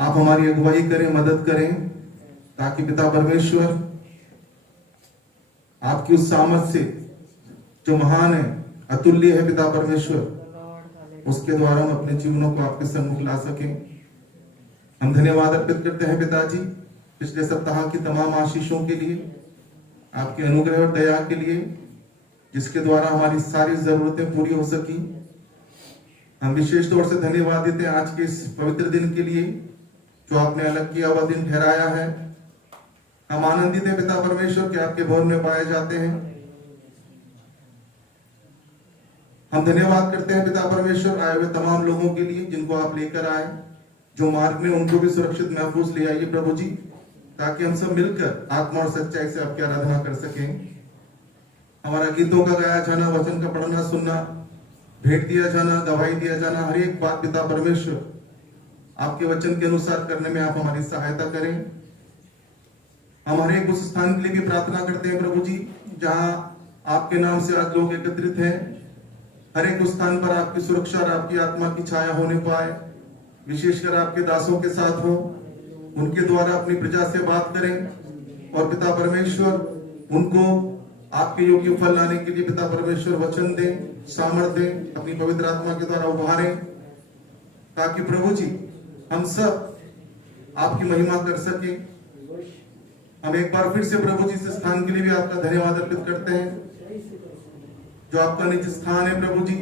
आप हमारी अगुवाई करें, मदद करें, ताकि पिता परमेश्वर आपकी उस सामर्थ से जो महान है, अतुल्य है पिता परमेश्वर, उसके द्वारा हम अपने जीवनों को आपके सम्मुख ला सकें। हम धन्यवाद अर्पित करते हैं पिताजी पिछले सप्ताह की तमाम आशीषों के लिए, आपके अनुग्रह और दया के लिए, जिसके द्वारा हमारी सारी जरूरतें पूरी हो सकी। हम विशेष तौर से धन्यवाद देते हैं आज के इस पवित्र दिन के लिए जो आपने अलग किया हुआ दिन ठहराया है। हम आनंदित हैं पिता परमेश्वर के आपके भवन में पाए जाते हैं। हम धन्यवाद करते हैं पिता परमेश्वर आए हुए तमाम लोगों के लिए जिनको आप लेकर आए, जो मार्ग में उनको भी सुरक्षित महफूज ले आइए प्रभु जी, ताकि हम सब मिलकर आत्मा और सच्चाई से आपकी आराधना कर सकें। हमारा गीतों का गाया जाना, वचन का पढ़ना सुनना, भेंट दिया जाना, गवाही दिया जाना, हर एक बात पिता परमेश्वर आपके वचन के अनुसार करने में आप हमारी सहायता करें। हम हर एक उस स्थान के लिए भी प्रार्थना करते हैं प्रभु जी जहां आपके नाम से आज लोग एकत्रित हैं। हर एक उस स्थान पर आपकी सुरक्षा और आपकी आत्मा की छाया होने पाए, विशेषकर आपके दासों के साथ हो, उनके द्वारा अपनी प्रजा से बात करें और पिता परमेश्वर उनको आपके योग्य फल लाने के लिए पिता परमेश्वर वचन दें, सामर्थ्य दें, अपनी पवित्र आत्मा के द्वारा उभारें, ताकि प्रभु जी हम सब आपकी महिमा कर सके। हम एक बार फिर से प्रभु जी इस स्थान के लिए भी आपका धन्यवाद अर्पित करते हैं जो आपका निज स्थान है प्रभु जी।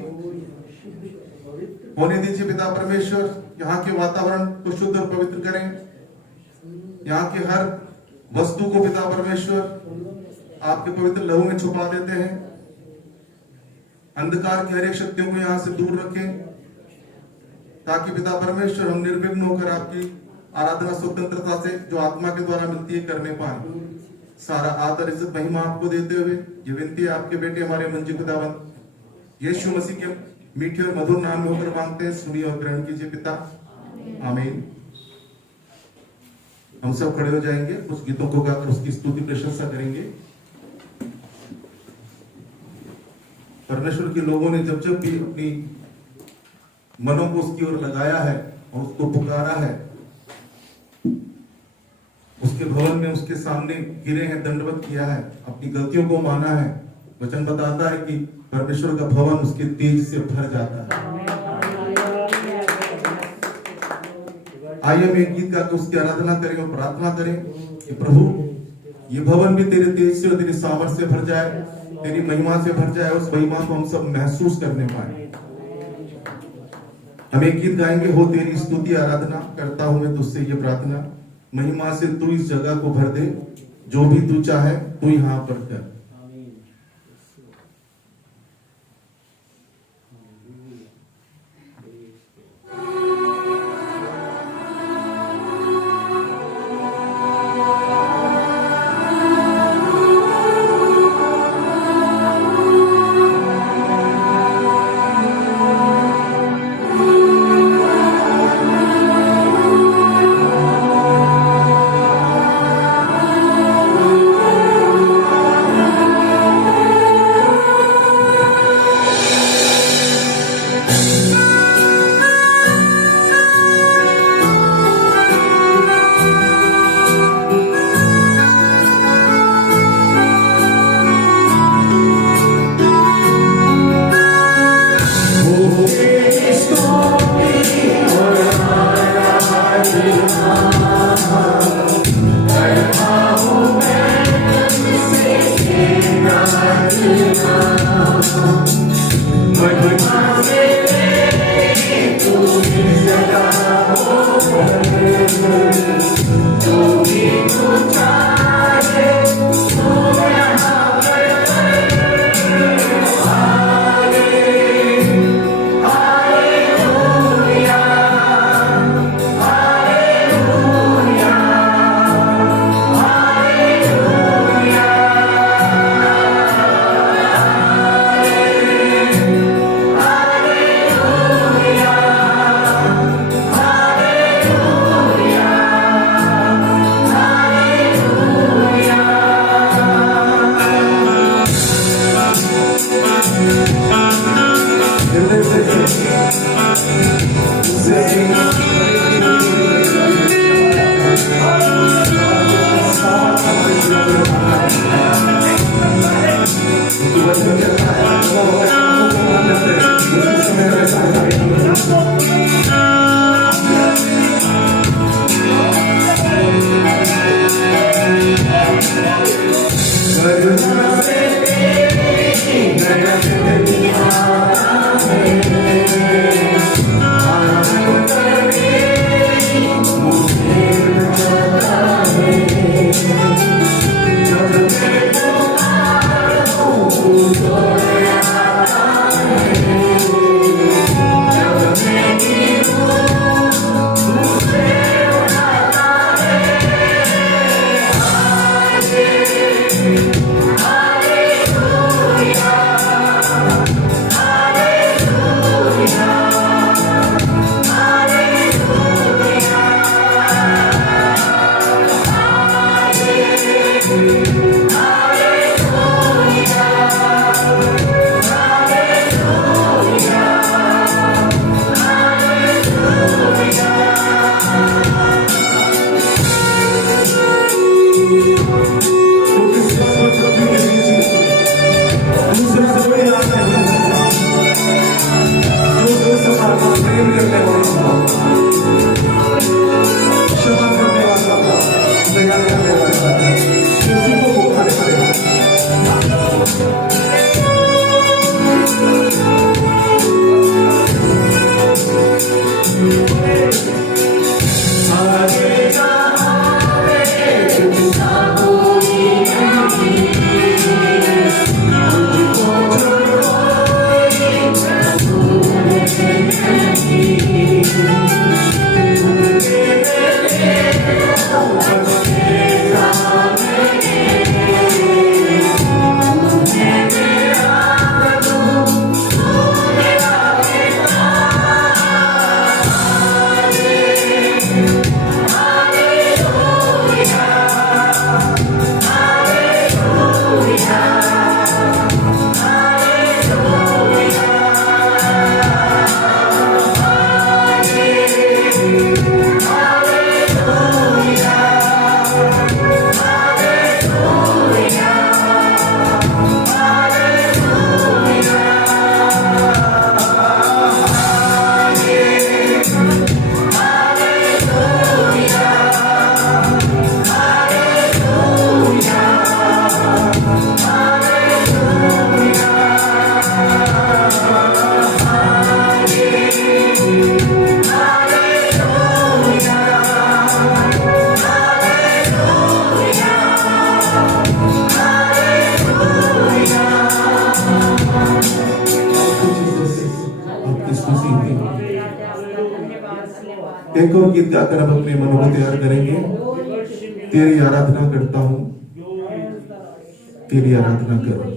होने दीजिए पिता परमेश्वर, यहाँ के वातावरण को शुद्ध और पवित्र करें, यहाँ के हर वस्तु को पिता परमेश्वर आपके पवित्र लहू में छुपा देते हैं। अंधकार की हर एक शक्तियों को यहाँ से दूर रखें, ताकि पिता परमेश्वर हम निर्विघ्न होकर आपकी आराधना स्वतंत्रता से जो आत्मा के द्वारा मिलती है करने पाए। सारा आदर इज्जत महिमा आपको देते हुए ये विनती आपके बेटे हमारे मंजी खुदावंत यीशु मसीह के मीठे और मधुर नाम में होकर मांगते हैं, सुनिए और ग्रहण कीजिए पिता, आमीन। हम सब खड़े हो जाएंगे, उस गीतों को गाकर उसकी स्तुति प्रशंसा करेंगे। परमेश्वर के लोगों ने जब जब भी अपनी मनों को उसकी ओर लगाया है और उसको पुकारा है, उसके भवन में उसके सामने गिरे हैं, दंडवत किया है, अपनी गलतियों को माना है, वचन बताता है कि परमेश्वर का भवन उसके तेज से भर जाता है। आइए हम एक गीत गाकर उसकी आराधना करें और प्रार्थना करें कि प्रभु ये भवन भी तेरे तेज से और तेरी सामर्थ से भर जाए, तेरी महिमा से भर जाए, उस महिमा को हम सब महसूस करने पाए। हम एक गीत गाएंगे, हो तेरी स्तुति आराधना करता हूं मैं तुझसे ये प्रार्थना, महिमा से तू इस जगह को भर दे, जो भी तू चाहे तू यहां पर कर। एक और गीत गाकर हम अपने मनों को तैयार करेंगे। तेरी आराधना करता हूँ, तेरी आराधना करो।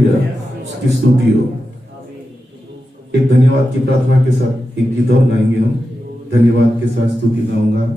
हालेलुया, उसकी स्तुति हो। एक धन्यवाद की प्रार्थना के साथ एक गीत और गाएंगे हम। धन्यवाद के साथ स्तुति गाऊंगा।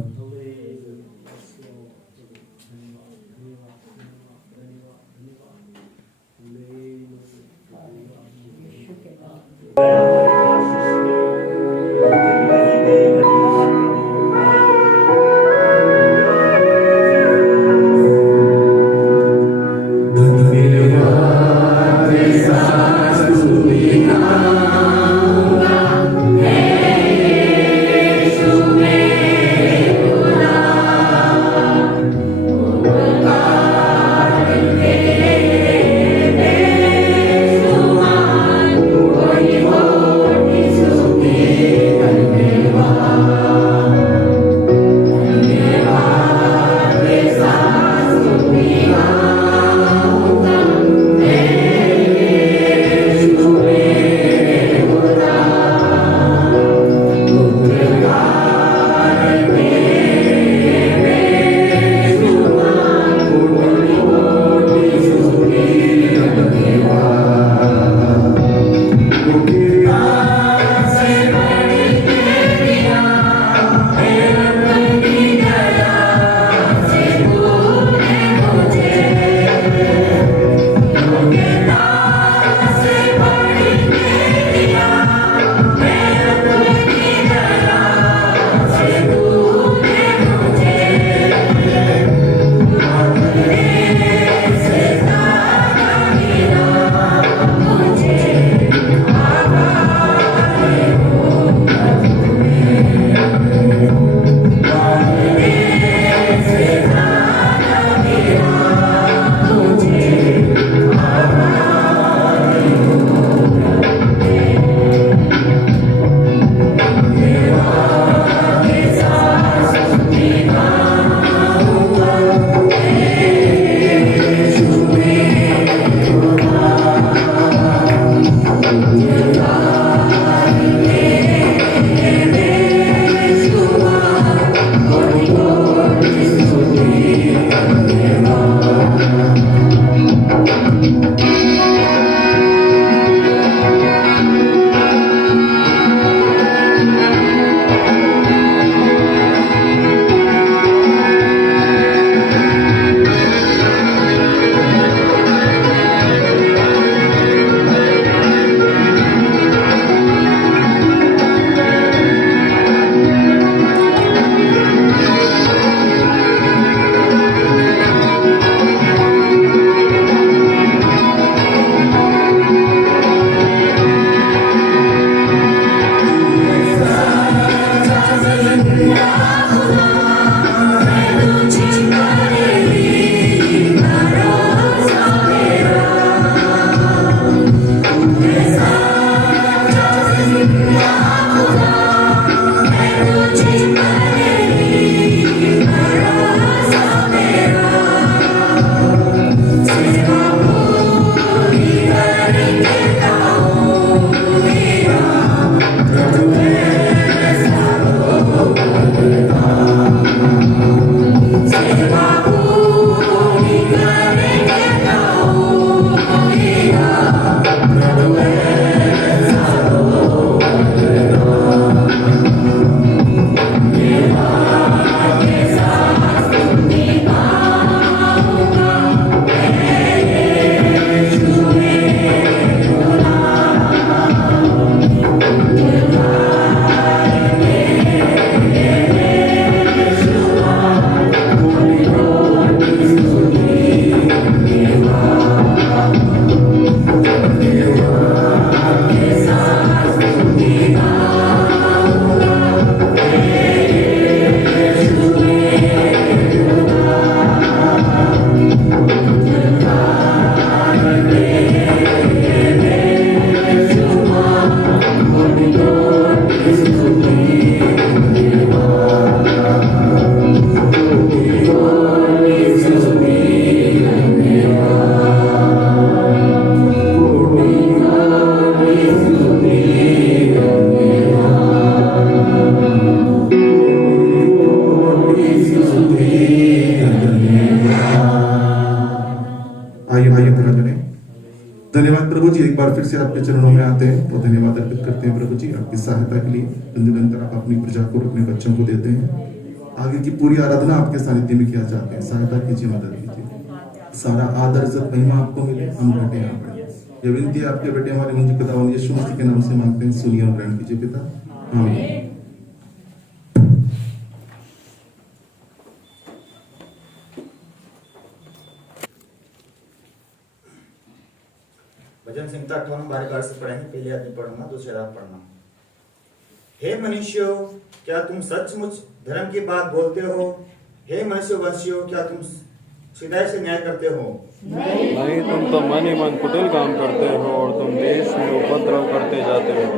धन्यवाद प्रभु जी, एक बार फिर से आपके चरणों में आते हैं और धन्यवाद अर्पित करते हैं प्रभु जी आपकी सहायता के लिए। निरंतर आप अपनी प्रजा को, अपने बच्चों को देते हैं। आगे की पूरी आराधना आपके सानिध्य में किया चाहते हैं, सहायता कीजिए, मदद कीजिए। सारा आदर इज्जत महिमा आपको मिले, हम घटे यहाँ पर। ये विनती आपके बेटे हमारे मुझे पिता यीशु मसीह के नाम से मांगते हैं, सुनिए और ग्रहण कीजिए पिता, आमीन। भजन संहिता 58 बारी बार से पढ़ेंगे। पहले आदमी पढ़ूंगा, दूसरे आप पढ़ना। हे मनुष्यों, क्या तुम सचमुच धर्म की बात बोलते हो? हे मनुष्य वंशियों, क्या तुम सीधाई से न्याय करते हो? नहीं, तुम तो मन ही मन कुटिल काम करते हो और तुम देश में उपद्रव करते जाते हो।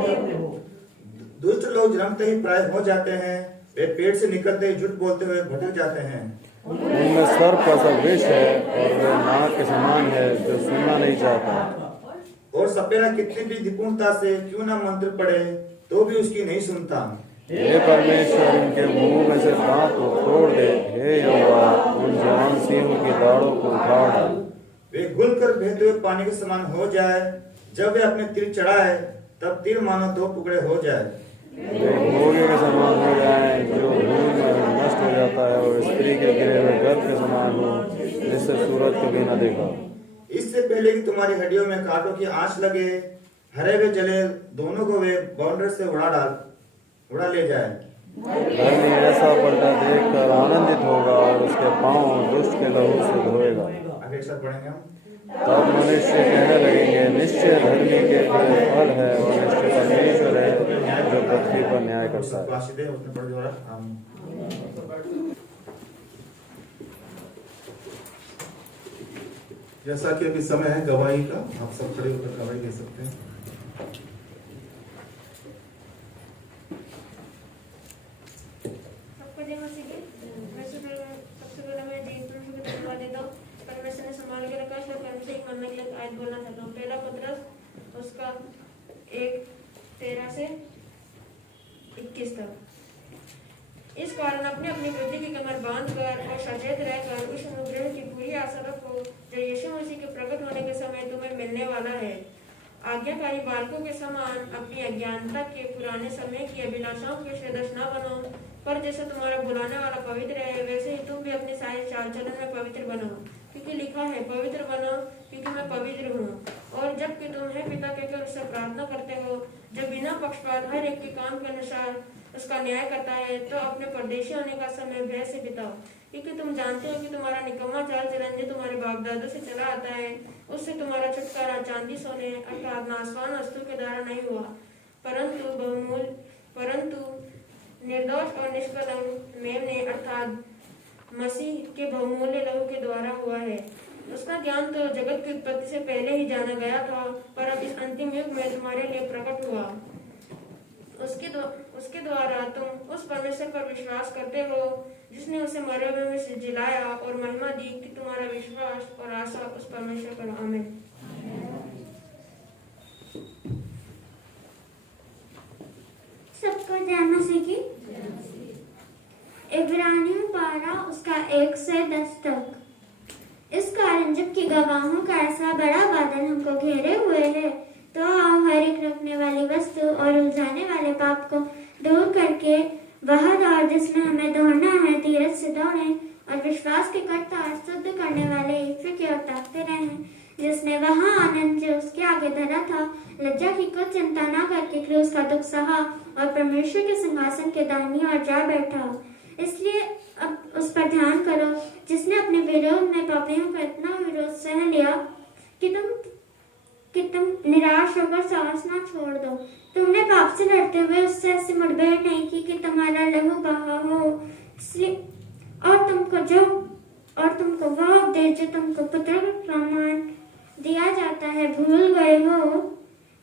दुष्ट लोग जन्मते ही प्राय हो जाते हैं, वे पेट से निकलते ही झूठ बोलते हुए भटक जाते हैं। उनमें सर्प का सा विष है और वे नाग के समान है जो सुनना नहीं चाहता। और सपेरा कितनी भी निपुणता से क्यों ना मंत्र पढ़े तो भी उसकी नहीं सुनता। हे परमेश्वर, इनके मुंह में से दांत को तोड़ दे। हे यहोवा, उन जवान सिंहों की दाढ़ों को उखाड़ डाल। वे घुलकर बहते हुए पानी के समान हो जाए। जब वे अपने तीर चढ़ाए तब तीर मानो 2 टुकड़े हो जाए। वे घोड़े के समान हो जाए जो धूल में नष्ट हो जाता है, और स्त्री के गिरे हुए गर्भ के समान हो जिससे सूरज कभी न देखा। इससे पहले कि तुम्हारी हड्डियों में कांटों की आंच लगे, हरे वे जले दोनों को वे बाउंडर से उड़ा ले जाए। धर्मी ऐसा पलटा देखकर आनंदित होगा और उसके पांव दुष्ट के लहू से धोएगा। आगे एक साथ पढ़ेंगे हम। तब मनुष्य कहने लगेंगे, निश्चय धर्मी के फल है और निश्चय परमेश्वर है जो पृथ्वी पर न्याय करता है। उसने पढ़ दिया। जैसा कि अभी समय है गवाही का, आप सब खड़े होकर गवाही दे सकते हैं। सबसे पहले मैं धन्यवाद देता हूँ। परमेश्वर ने संभाल के रखा, इसलिए कर्म से एक मरने के लिए आयत बोलना चाहता हूँ। पहला पत्रस उसका 1:13 से 21 तक। इस कारण अपने अपनी बुद्धि की कमर बांधकर और सचेत रहकर उस अनुग्रह की पूरी आशा रखो जो यीशु मसीह के प्रकट होने के समय तुम्हें मिलने वाला है। आज्ञाकारी बालकों के समान अपनी अज्ञानता के पुराने समय की अभिलाषाओं के सदस्य न बनो, पर जैसे तुम्हारा बुलाने वाला पवित्र है वैसे ही तुम भी अपने सारे चाल चलन में पवित्र बनो, क्योंकि लिखा है, पवित्र बनो क्योंकि मैं पवित्र हूँ। और जबकि तुम है पिता कहकर उससे प्रार्थना करते हो जो बिना पक्षपात हर एक के काम के अनुसार उसका न्याय करता है, तो अपने परदेशी होने का समय भय से बिताओ, क्योंकि तुम जानते हो कि तुम्हारा निकम्मा चाल चलन जो तुम्हारे बाप दादों से चला आता है उससे तुम्हारा छुटकारा चांदी सोने अर्थात नाशवान वस्तु के द्वारा नहीं हुआ, परंतु निर्दोष और निष्कलंक मेमने अर्थात मसीह के बहुमूल्य लहू के द्वारा हुआ है। उसका ज्ञान तो जगत की उत्पत्ति से पहले ही जाना गया था, पर अब इस अंतिम युग में तुम्हारे लिए प्रकट हुआ। उसके द्वारा तुम उस परमेश्वर पर विश्वास करते हो जिसने उसे मरे हुए में से जिलाया और महिमा दी कि तुम्हारा विश्वास और आशा उस परमेश्वर पर। आमीन। सबको जय मसीह की। इब्रानियों 12 उसका 1 से 10 तक। इस कारण जबकि गवाहों का ऐसा बड़ा बादल हमको घेरे हुए है, तो आओ हर एक रखने वाली वस्तु और उलझाने वाले पाप को दूर करके वह दौड़ जिसमें हमें दौड़ना है धीरज से दौड़ें, और विश्वास के कर्ता और शुद्ध करने वाले ईश्वर की ओर ताकते रहें, जिसने वह आनंद जो उसके आगे धरा था लज्जा की कुछ चिंता न करके क्रूस का दुख सहा और परमेश्वर के सिंहासन के दाहिनी ओर जा बैठा। इसलिए अब उस पर ध्यान करो जिसने अपने विरोध में पापियों का इतना विरोध सह लिया कि तुम निराश होकर साहस ना छोड़ दो। तुमने पाप से लड़ते हुए उससे ऐसी मुठभेड़ नहीं की कि तुम्हारा लहू बहा हो, और तुमको वह उपदेश जो तुमको पुत्र प्रमाण दिया जाता है भूल गए हो।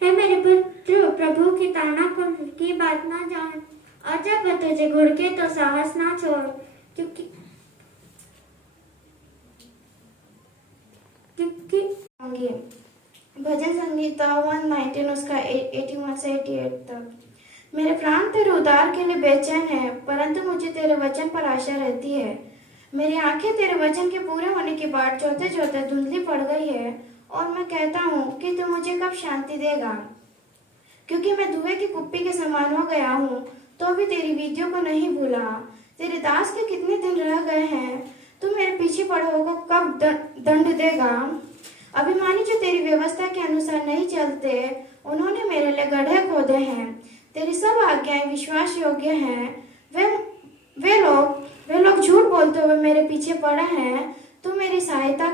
हे मेरे पुत्र, प्रभु की ताना की बात ना जान, और जब वह तुझे घुड़के तो साहस ना छोड़, क्योंकि भजन संगीता 119 उसका 81 से 88 तक। मेरे प्राण तेरे उद्धार के लिए बेचैन है, परंतु मुझे तेरे वचन पर आशा रहती है। मेरी आंखें तेरे वचन के पूरे होने की बाट जोते जोते धुंधली पड़ गई है, और मैं कहता हूँ कि तू मुझे कब शांति देगा, क्योंकि मैं धुएं की कुप्पी के समान हो गया हूँ, तो भी तेरी विधियों को नहीं भूला। तेरे दास के कितने दिन रह गए हैं, तू मेरे पीछे पड़ों को कब दंड देगा। अभिमानी जो तेरी व्यवस्था के अनुसार नहीं चलते, उन्होंने मेरे लिए गड्ढे खोदे हैं। तेरी सब आज्ञाएं विश्वास योग्य हैं। वे लोग झूठ बोलते हुए मेरे पीछे पड़े हैं। तू मेरी सहायता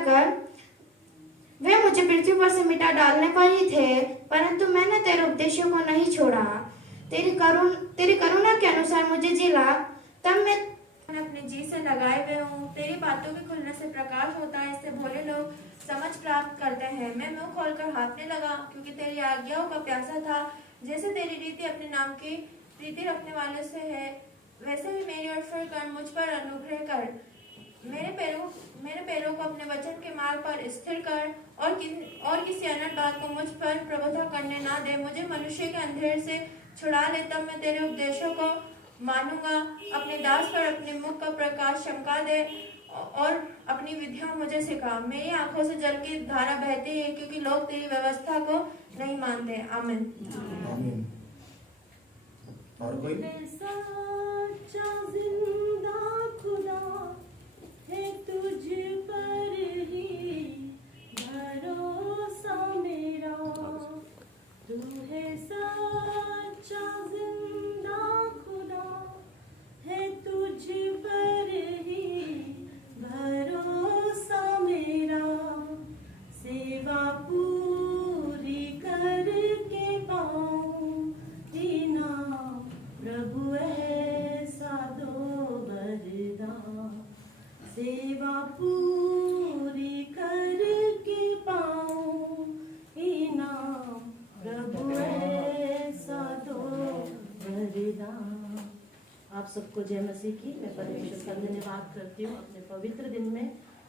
कर। वे मुझे पृथ्वी पर से मिटा डालने पर ही थे, परंतु मैंने तेरे उपदेशों को नहीं छोड़ा। तेरी करुणा के अनुसार मुझे जिला, तब मैं अपने जी से लगाए हुए हूँ। तेरी बातों के खुलने से प्रकाश होता है, इससे भोले लोग समझ प्राप्त करते हैं। मैं मुंह खोलकर हाँफने लगा, क्योंकि तेरी आज्ञाओं का प्यासा था। जैसे तेरी रीति अपने नाम की प्रीति रखने वालों से है, वैसे ही मेरी ओर फिर कर, मुझ पर अनुग्रह कर। मेरे पैरों को अपने वचन के मार्ग पर स्थिर कर, और किसी अनर्थ बात को मुझ पर प्रभुता करने ना दे। मुझे मनुष्य के अंधेरे से छुड़ा ले, तब मैं तेरे उपदेशों को मानूंगा। अपने दास पर अपने मुख का प्रकाश चमका दे, और अपनी विधियां मुझे सिखा। मेरी आंखों से जल की धारा बहती है, क्योंकि लोग तेरी व्यवस्था को नहीं मानते। आमीन। आमीन। और कोई? सच्चा जिंदा खुदा है, तुझ पर ही भरोसा मेरा। तू है सच्चा जिंदा खुदा है, तुझ पर ही भरोसा मेरा। सेवा पूरी करके पाऊं इनाम, प्रभु ऐसा दो वरदान। सेवा पूरी करके पाऊं इनाम, प्रभु ऐसा दो वरदान। आप सबको जय मसीह की। मैं परमेश्वर का धन्यवाद करती हूँ। अपने पवित्र दिन में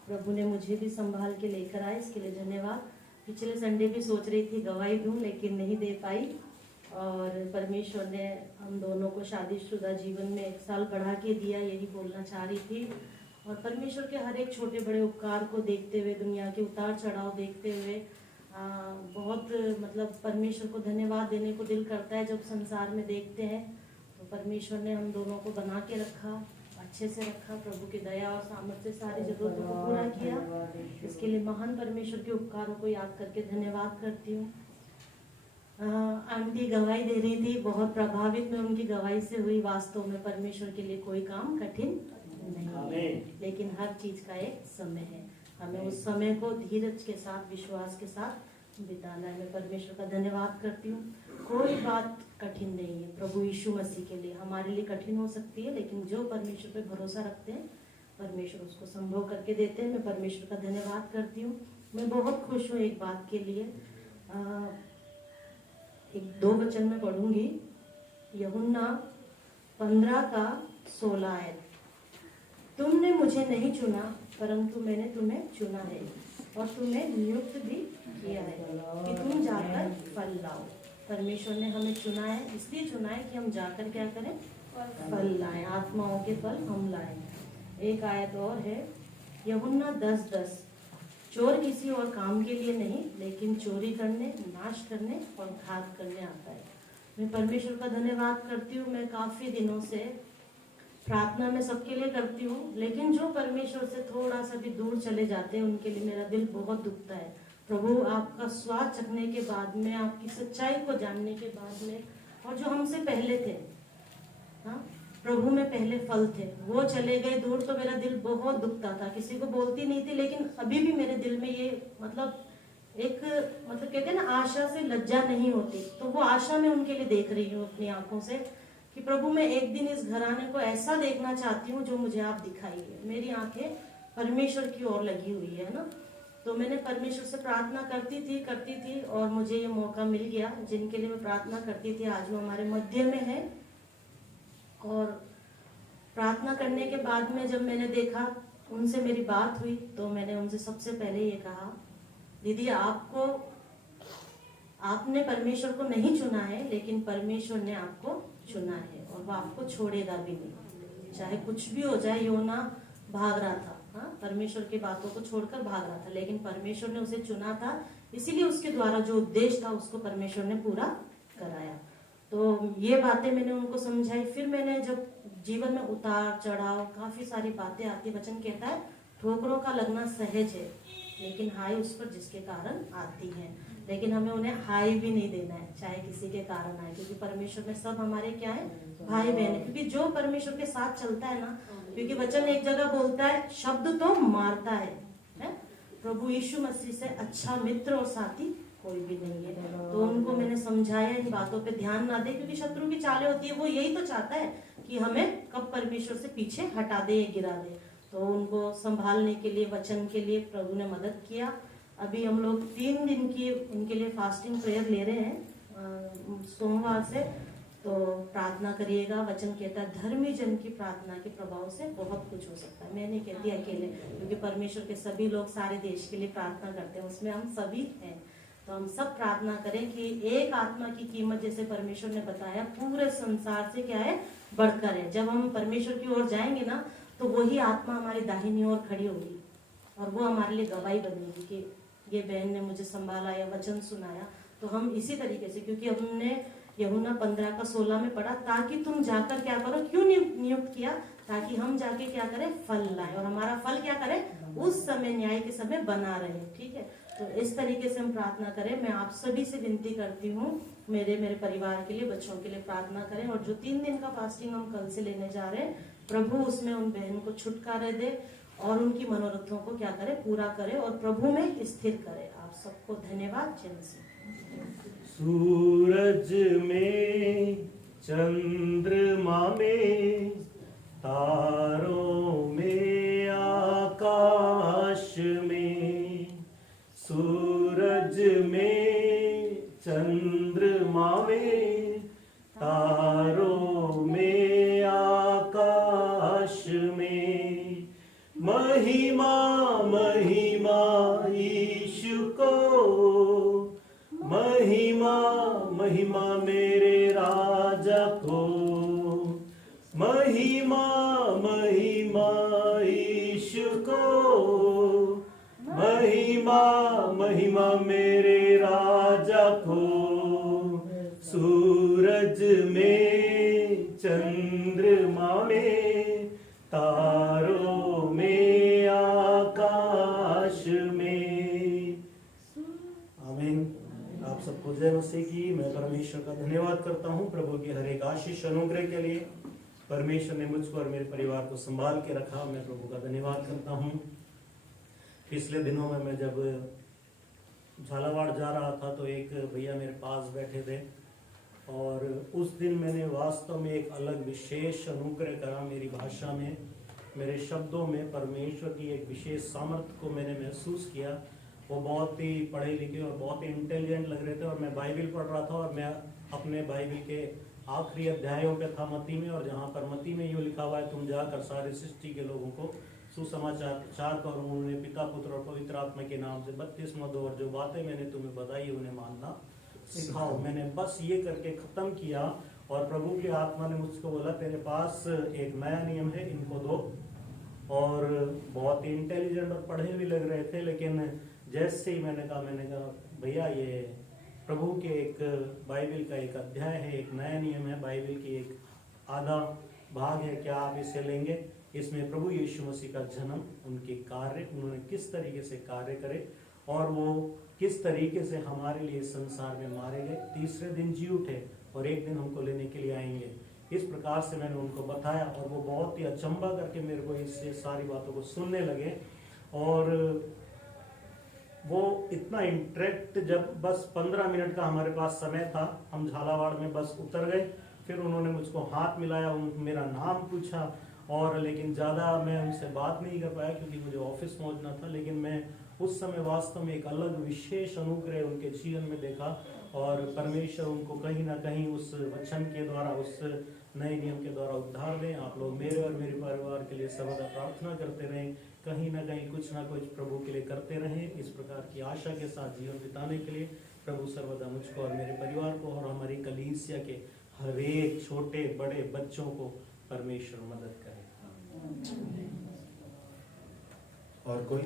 प्रभु ने मुझे भी संभाल के लेकर आए, इसके लिए धन्यवाद। पिछले संडे भी सोच रही थी गवाही दूं, लेकिन नहीं दे पाई, और परमेश्वर ने हम दोनों को शादीशुदा जीवन में 1 साल बढ़ा के दिया, यही बोलना चाह रही थी। और परमेश्वर के हर एक छोटे बड़े उपकार को देखते हुए, दुनिया के उतार चढ़ाव देखते हुए बहुत परमेश्वर को धन्यवाद देने को दिल करता है। जब संसार में देखते हैं तो परमेश्वर ने हम दोनों को बना के रखा, अच्छे से रखा, प्रभु की दया और सामर्थ्य से सारी जरूरतों को पूरा किया। इसके लिए महान परमेश्वर के उपकारों को याद करके धन्यवाद करती हूँ। आंटी गवाही दे रही थी, बहुत प्रभावित मैं उनकी गवाही से हुई। वास्तव में परमेश्वर के लिए कोई काम कठिन नहीं, लेकिन हर चीज का एक समय है। हमें उस समय को धीरज के साथ, विश्वास के साथ बिताना है। मैं परमेश्वर का धन्यवाद करती हूँ। कोई बात कठिन नहीं है प्रभु यीशु मसीह के लिए। हमारे लिए कठिन हो सकती है, लेकिन जो परमेश्वर पे भरोसा रखते हैं, परमेश्वर उसको संभव करके देते हैं। मैं परमेश्वर का धन्यवाद करती हूँ। मैं बहुत खुश हूँ एक बात के लिए। 2 वचन में पढ़ूंगी। यूहन्ना 15:16। तुमने मुझे नहीं चुना, परंतु मैंने तुम्हें चुना है और तुम्हें नियुक्त भी किया है कि तुम जाकर फल लाओ। परमेश्वर ने हमें चुना है, इसलिए चुना है कि हम जाकर क्या करें, फल लाएं, आत्माओं के फल हम लाएं। एक आयत और है, यूहन्ना 10:10। चोर किसी और काम के लिए नहीं, लेकिन चोरी करने, नाश करने और घात करने आता है। मैं परमेश्वर का धन्यवाद करती हूँ। मैं काफी दिनों से प्रार्थना में सबके लिए करती हूँ, लेकिन जो परमेश्वर से थोड़ा सा भी दूर चले जाते हैं, उनके लिए मेरा दिल बहुत दुखता है। प्रभु, आपका स्वाद चखने के बाद में, आपकी सच्चाई को जानने के बाद में, और जो हमसे पहले थे, हाँ, प्रभु में पहले फल थे, वो चले गए दूर, तो मेरा दिल बहुत दुखता था। किसी को बोलती नहीं थी, लेकिन अभी भी मेरे दिल में ये एक कहते हैं ना, आशा से लज्जा नहीं होती। तो वो आशा मैं उनके लिए देख रही हूँ अपनी आंखों से, कि प्रभु मैं एक दिन इस घराने को ऐसा देखना चाहती हूँ जो मुझे आप दिखाइए। मेरी आंखें परमेश्वर की ओर लगी हुई है ना। तो मैंने परमेश्वर से प्रार्थना करती थी और मुझे ये मौका मिल गया। जिनके लिए मैं प्रार्थना करती थी, आज वो हमारे मध्य में है। और प्रार्थना करने के बाद में जब मैंने देखा, उनसे मेरी बात हुई, तो मैंने उनसे सबसे पहले ये कहा, दीदी आपने परमेश्वर को नहीं चुना है, लेकिन परमेश्वर ने आपको चुना है और वो आपको छोड़ेगा भी नहीं, चाहे कुछ भी हो जाए। यूहन्ना भाग रहा था, हाँ, परमेश्वर की बातों को छोड़कर भाग रहा था, लेकिन परमेश्वर ने उसे चुना था, इसीलिए उसके द्वारा जो उद्देश्य था उसको परमेश्वर ने पूरा कराया। तो ये बातें मैंने उनको समझाई। फिर मैंने जब जीवन में उतार चढ़ाव काफी सारी बातें आती, वचन कहता है ठोकरों का लगना सहज है, लेकिन हाय उस पर जिसके कारण आती है। लेकिन हमें उन्हें हाय भी नहीं देना है चाहे किसी के कारण आए, क्योंकि परमेश्वर में सब हमारे क्या है, भाई बहन है। क्योंकि जो परमेश्वर के साथ चलता है ना, क्योंकि वचन एक जगह बोलता है शब्द तो मारता है? प्रभु यीशु मसीह से अच्छा मित्र और साथी कोई भी नहीं है। तो उनको मैंने समझाया इन बातों पे ध्यान ना दे, क्योंकि शत्रु की चालें होती है, वो यही तो चाहता है कि हमें कब परमेश्वर से पीछे हटा दे या गिरा दे। तो उनको संभालने के लिए, वचन के लिए प्रभु ने मदद किया। अभी हम लोग 3 दिन की उनके लिए फास्टिंग प्रेयर ले रहे हैं सोमवार से। तो प्रार्थना करिएगा। वचन कहता है धर्मी जन की प्रार्थना के प्रभाव से बहुत कुछ हो सकता है। मैं नहीं कहती अकेले, क्योंकि परमेश्वर के सभी लोग सारे देश के लिए प्रार्थना करते हैं, उसमें हम सभी हैं। तो हम सब प्रार्थना करें कि एक आत्मा की कीमत, जैसे परमेश्वर ने बताया, पूरे संसार से क्या है, बढ़कर है। जब हम परमेश्वर की ओर जाएंगे ना, तो वही आत्मा हमारी दाहिनी ओर खड़ी होगी और वो हमारे लिए गवाही बनेगी कि ये बहन ने मुझे संभाला या वचन सुनाया। तो हम इसी तरीके से, क्योंकि हमने यूहन्ना 15:16 में पढ़ा, ताकि तुम जाकर क्या करो, क्यों नियुक्त किया, ताकि हम जाके क्या करें, फल लाएं, और हमारा फल क्या करे, उस समय न्याय के समय बना रहे। ठीक है, तो इस तरीके से हम प्रार्थना करें। मैं आप सभी से विनती करती हूँ, मेरे परिवार के लिए, बच्चों के लिए प्रार्थना करें। और जो 3 दिन का फास्टिंग हम कल से लेने जा रहे हैं, प्रभु उसमें उन बहन को छुटकारे दे और उनकी मनोरथों को क्या करे, पूरा करे और प्रभु में स्थिर करे। आप सबको धन्यवाद। जय मसीह। सूरज में, चंद्रमा में, तारों में, आकाश में, सूरज में, चंद्रमा में, तारों में, आकाश में, महिमा महिमा यीशु को, महिमा महिमा मेरे राजा को, महिमा महिमा यीशु को, महिमा महिमा मेरे राजा को। सूरज में, चंद्रमा में, तारों में, आकाश में। आमीन। आप सबको जय मसीह की। मैं परमेश्वर का धन्यवाद करता हूँ प्रभु की हर एक आशीष अनुग्रह के लिए। परमेश्वर ने मुझको और मेरे परिवार को संभाल के रखा, मैं प्रभु का धन्यवाद करता हूँ। पिछले दिनों में मैं जब झालावाड़ जा रहा था तो एक भैया मेरे पास बैठे थे और उस दिन मैंने वास्तव में एक अलग विशेष अनुग्रह करा। मेरी भाषा में, मेरे शब्दों में परमेश्वर की एक विशेष सामर्थ्य को मैंने महसूस किया। वो बहुत ही पढ़े लिखे और बहुत ही इंटेलिजेंट लग रहे थे और मैं बाइबल पढ़ रहा था और मैं अपने बाइबल के आखिरी अध्यायों पे था, मत्ती में, और जहाँ पर मत्ती में यूँ लिखा हुआ है, तुम जाकर सारी सृष्टि के लोगों को सुसमाचार प्रचार करो, उन्होंने पिता, पुत्र और पवित्र आत्मा के नाम से बपतिस्मा दो और जो बातें मैंने तुम्हें बताई उन्हें मानना सिखाओ। मैंने बस ये करके खत्म किया और प्रभु की आत्मा ने मुझको बोला, तेरे पास एक नया नियम है, इनको दो। और बहुत ही इंटेलिजेंट और पढ़े भी लग रहे थे, लेकिन जैसे ही मैंने कहा भैया ये प्रभु के एक बाइबल का एक अध्याय है, एक नया नियम है, बाइबल की एक आधा भाग है, क्या आप इसे लेंगे? इसमें प्रभु यीशु मसीह का जन्म, उनके कार्य, उन्होंने किस तरीके से कार्य करे और वो किस तरीके से हमारे लिए संसार में मारे गए, तीसरे दिन जी उठे और एक दिन हमको लेने के लिए आएंगे। इस प्रकार से मैंने उनको बताया और वो बहुत ही अचंभा करके मेरे को इससे सारी बातों को सुनने लगे। और वो इतना इंटरेक्ट, जब बस 15 मिनट का हमारे पास समय था, हम झालावाड़ में बस उतर गए, फिर उन्होंने मुझको हाथ मिलाया, मेरा नाम पूछा और लेकिन ज़्यादा मैं उनसे बात नहीं कर पाया क्योंकि मुझे ऑफिस पहुंचना था। लेकिन मैं उस समय वास्तव में एक अलग विशेष अनुग्रह उनके जीवन में देखा और परमेश्वर उनको कहीं ना कहीं उस वचन के द्वारा, उस नए नियम के द्वारा उद्धार दें। आप लोग मेरे और मेरे परिवार के लिए सर्वदा प्रार्थना करते रहें, कहीं ना कहीं कुछ ना कुछ प्रभु के लिए करते रहें। इस प्रकार की आशा के साथ जीवन बिताने के लिए प्रभु सर्वदा मुझको और मेरे परिवार को और हमारी कलीसिया के हर एक छोटे बड़े बच्चों को परमेश्वर मदद करे। और कोई?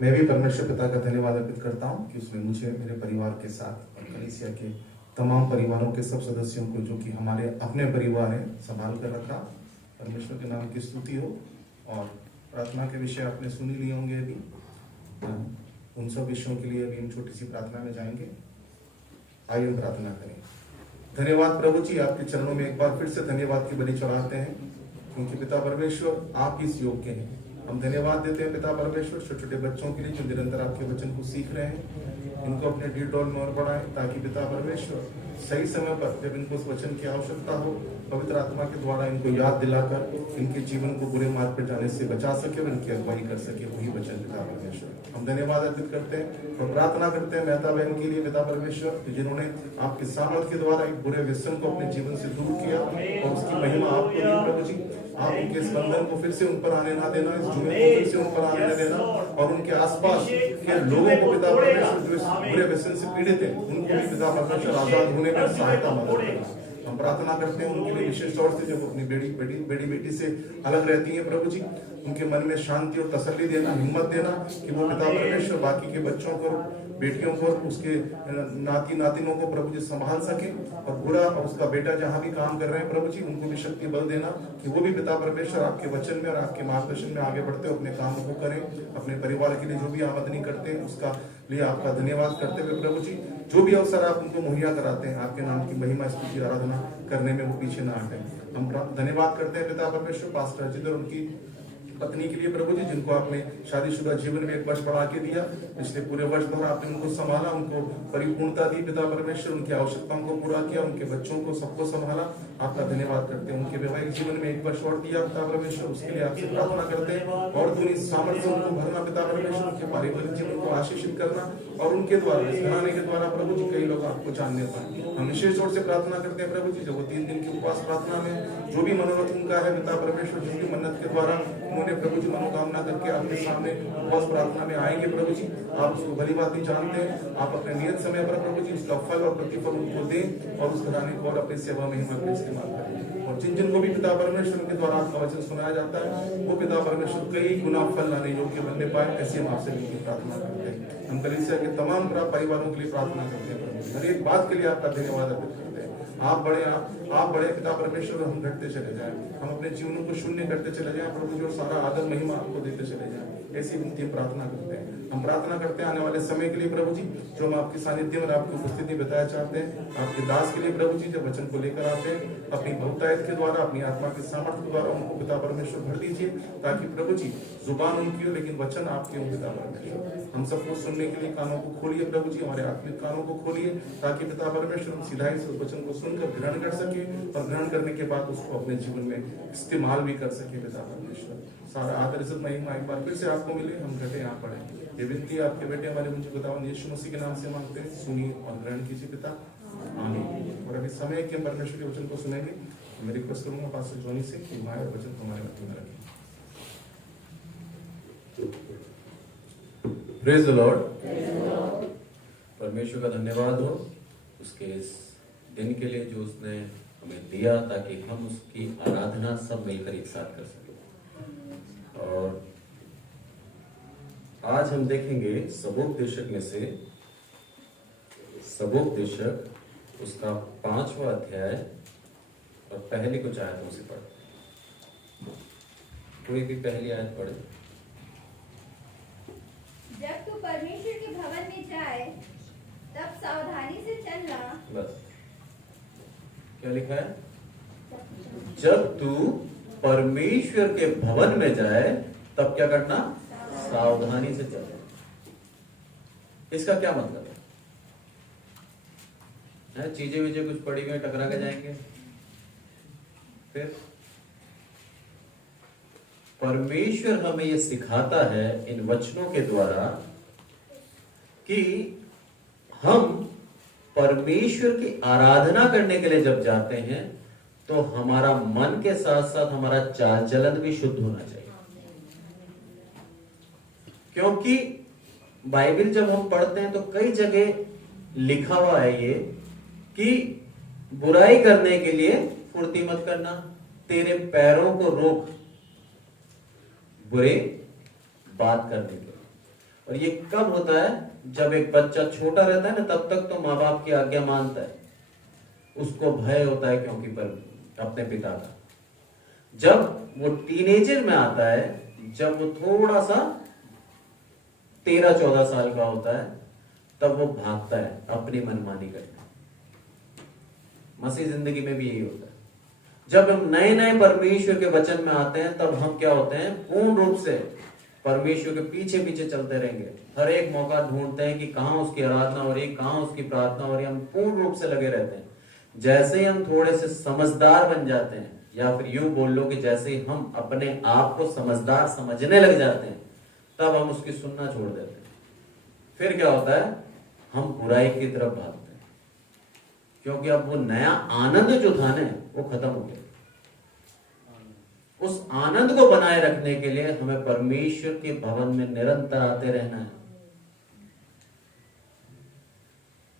मैं भी परमेश्वर पिता का धन्यवाद अर्पित करता हूँ कि उसने मुझे मेरे परिवार के साथ और कलीसिया के तमाम परिवारों के सब सदस्यों को जो कि हमारे अपने परिवार हैं संभाल कर रखा। परमेश्वर के नाम की स्तुति हो। और प्रार्थना के विषय आपने सुन ही लिए होंगे अभी। उन सब विषयों के लिए अभी हम छोटी सी प्रार्थना में जाएंगे। आइए हम प्रार्थना करें। धन्यवाद प्रभु जी, आपके चरणों में एक बार फिर से धन्यवाद की बलि चढ़ाते हैं क्योंकि पिता परमेश्वर आप इस योग्य हैं। हम धन्यवाद देते हैं पिता परमेश्वर छोटे छोटे बच्चों के लिए जो निरंतर आपके वचन को सीख रहे हैं। इनको अपने डीडोल में और बढ़ाएं ताकि पिता परमेश्वर सही समय पर जब इनको उस वचन की आवश्यकता हो पवित्र आत्मा के द्वारा इनको याद दिलाकर इनके जीवन को बुरे मार्ग पर जाने से बचा सके और इनकी अगुवाई कर सके। वही वचन पिता परमेश्वर हम धन्यवाद अर्पित करते हैं और प्रार्थना करते हैं मेहता बहन के लिए पिता परमेश्वर जिन्होंने आपके सामर्थ्य के द्वारा एक बुरे व्यसन को अपने जीवन से दूर किया और उसकी महिमा आपको दी प्रभु जी। आप उनके इस बंधन को फिर से उन पर आने ना देना, इस जुए को फिर से उन पर आने ना देना और उनके आसपास के लोगों को पिता परमेश्वर जो इस बुरे व्यसन से पीड़ित हैं उनको भी पिता परमेश्वर आजाद होने में सहायता मदद करना। हम प्रार्थना करते हैं उनके लिए विशेष तौर से जब अपनी बड़ी बेटी से अलग रहती है प्रभु जी, उनके मन में शांति और तसल्ली देना, हिम्मत देना कि वो पिता परमेश्वर बाकी के बच्चों को, बेटियों को, उसके नाती नातिनों को प्रभु जी संभाल सके और बुरा और उसका बेटा जहां भी काम कर रहे हैं प्रभु जी उनको भी शक्ति बल देना कि वो भी पिता परमेश्वर आपके वचन में और आपके मार्गदर्शन में आगे बढ़ते हुए अपने काम को करें। अपने परिवार के लिए जो भी आमदनी करते हैं उसका लिए आपका धन्यवाद करते हुए प्रभु जी जो भी अवसर आप उनको मुहैया कराते हैं आपके नाम की महिमा स्तुति आराधना करने में वो पीछे ना हटे। हम धन्यवाद करते हैं पिता परमेश्वर पास्टर अजित और उनकी पत्नी के लिए प्रभु जी जिनको आपने शादीशुदा जीवन में एक वर्ष बढ़ा के दिया। पिछले पूरे वर्ष भर आपने उनको संभाला, उनको परिपूर्णता दी पिता परमेश्वर, उनकी आवश्यकताओं को पूरा किया, उनके बच्चों को सबको संभाला। आपका धन्यवाद करते हैं। उनके वैवाहिक जीवन में एक वर्ष और दिया पिता परमेश्वर, उसके लिए आपसे प्रार्थना करते हैं और दूनी सामर्थ्य उनको भरना पिता परमेश्वर, उनके पारिवारिक जीवन को आशीषित करना और उनके द्वारा इस घराने के द्वारा प्रभु जी कई लोग आपको जानने पाए। हम विशेष तौर से प्रार्थना करते हैं प्रभु जी जब वो 3 दिन की उपवास प्रार्थना में जो भी मनोरथ उनका है पिता परमेश्वर, जिस भी मन्नत के द्वारा उन्होंने प्रभु जी मनोकामना करके आपके सामने उपवास प्रार्थना में आएंगे प्रभु जी, आप उसको भली बात नहीं जानते हैं। आप अपने नियत समय पर प्रभु जी उसका फल और प्रतिफल उनको दें और उस घराने को और अपनी सेवा में हिम्मत में इस्तेमाल करें। और जिन जिनको भी पिता परमेश्वर के द्वारा आपका वचन सुनाया जाता है वो पिता परमेश्वर कई गुना फल लाने योग्य बनने पाए, ऐसे हम आपसे विनती प्रार्थना करते हैं। हम कलीसिया के तमाम परिवारों के लिए प्रार्थना करते हैं प्रभु, हर एक बात के लिए आपका धन्यवाद अर्पित करते हैं। आप बड़े पिता परमेश्वर, हम घटते चले जाएं, हम अपने जीवनों को शून्य करते चले जाएं प्रभु जी और सारा आदर महिमा आपको देते चले जाएं, ऐसी विनती प्रार्थना करते हैं। हम प्रार्थना करते हैं आने वाले समय के लिए प्रभु जी जो हम आपके सानिध्य में आपकी उपस्थिति बताया चाहते हैं, आपके दास के लिए प्रभु जी जब वचन को लेकर आते हैं अपनी बहुतायत के द्वारा, अपनी आत्मा के सामर्थ्य के द्वारा उनको पिता परमेश्वर भर दीजिए ताकि प्रभु जी जुबान उनकी हो लेकिन वचन आपके हो पिता परमेश्वर। हम सबको सुनने के लिए कानों को खोलिए प्रभु जी, हमारे आत्मिक कानों को खोलिए ताकि पिता परमेश्वर हम सीधाई से उस वचन को सुनकर ग्रहण कर सके और ग्रहण करने के बाद उसको अपने जीवन में इस्तेमाल भी कर सके पिता परमेश्वर। सारा आदर इज्जत महिमा एक बार फिर से आपको मिले। हम घटे यहाँ पढ़े ये विनती आपके बेटे हमारे मुझे बताओ यीशु मसीह के नाम से मांगते हैं, सुनिए और ग्रहण कीजिए पिता, आमीन। और अभी समय के परमेश्वर के वचन को सुनेंगे। मैं रिक्वेस्ट करूंगा पास्टर जोनी से कि हमारे वचन को हमारे मध्य में रखें। Praise the Lord. परमेश्वर का धन्यवाद हो उसके इस दिन के लिए जो उसने हमें दिया ताकि हम उसकी आराधना सब मिलकर एक साथ कर सकें। और आज हम देखेंगे सबोपदेशक में से सबोपदेशक उसका 5वां अध्याय और पहली कुछ आयतों से पढ़ते हैं। कोई भी पहली आयत पढ़े। जब तू परमेश्वर के भवन में जाए तब सावधानी से चलना। बस क्या लिखा है? जब तू परमेश्वर के भवन में जाए तब क्या करना? सावधानी से चलना। इसका क्या मतलब है? चीजें वीजें कुछ पड़ी हुई टकरा के जाएंगे। फिर परमेश्वर हमें यह सिखाता है इन वचनों के द्वारा कि हम परमेश्वर की आराधना करने के लिए जब जाते हैं तो हमारा मन के साथ साथ हमारा चाल चलन भी शुद्ध होना चाहिए। क्योंकि बाइबल जब हम पढ़ते हैं तो कई जगह लिखा हुआ है ये कि बुराई करने के लिए फुर्ती मत करना, तेरे पैरों को रोक, बुरे बात करने के। और ये कब होता है? जब एक बच्चा छोटा रहता है ना, तब तक तो माँ बाप की आज्ञा मानता है, उसको भय होता है क्योंकि पर अपने पिता का। जब वो टीनेजर में आता है, जब वो थोड़ा सा 13-14 साल का होता है, तब वो भागता है अपनी मनमानी करने। मसीह जिंदगी में भी यही होता है। जब हम नए नए परमेश्वर के वचन में आते हैं, तब हम क्या होते हैं? पूर्ण रूप से परमेश्वर के पीछे पीछे चलते रहेंगे। हर एक मौका ढूंढते हैं कि कहां उसकी आराधना हो रही, कहां उसकी प्रार्थना हो रही, हम पूर्ण रूप से लगे रहते हैं। जैसे ही हम थोड़े से समझदार बन जाते हैं, या फिर यूं बोल लो कि जैसे ही हम अपने आप को समझदार समझने लग जाते हैं, तब हम उसकी सुनना छोड़ देते हैं। फिर क्या होता है? हम बुराई की तरफ भागते हैं, क्योंकि अब वो नया आनंद जो था ना, वो खत्म हो गया। उस आनंद को बनाए रखने के लिए हमें परमेश्वर के भवन में निरंतर आते रहना है।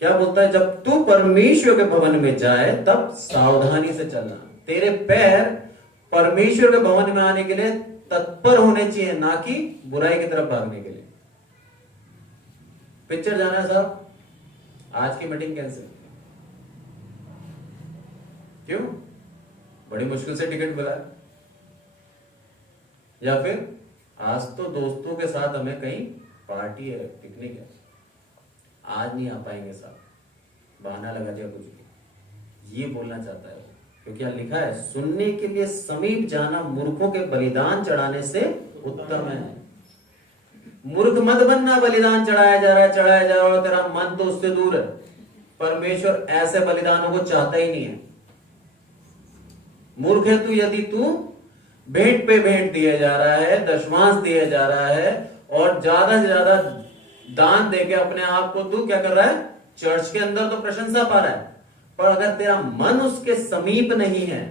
क्या बोलता है? जब तू परमेश्वर के भवन में जाए, तब सावधानी से चलना। तेरे पैर परमेश्वर के भवन में आने के लिए तत्पर होने चाहिए, ना कि बुराई की तरफ भागने के लिए। पिक्चर जाना है साहब, आज की मीटिंग कैंसिल। क्यों? बड़ी मुश्किल से टिकट मिला है। या फिर आज तो दोस्तों के साथ हमें कहीं पार्टी है, पिकनिक है, आज नहीं आ पाएंगे साहब, बहाना लगा दिया कुछ भी। ये बोलना चाहता है, क्योंकि यहां लिखा है, सुनने के लिए समीप जाना मूर्खों के बलिदान चढ़ाने से उत्तम है। मूर्ख मत बनना, बलिदान चढ़ाया जा रहा है, तेरा मन तो उससे दूर है। परमेश्वर ऐसे बलिदानों को चाहता ही नहीं है। मूर्ख है तू यदि तू भेंट पे भेंट दिया जा रहा है, दशमांश दिया जा रहा है, और ज्यादा से ज्यादा दान देके अपने आप को तू क्या कर रहा है? चर्च के अंदर तो प्रशंसा पा रहा है, पर अगर तेरा मन उसके समीप नहीं है,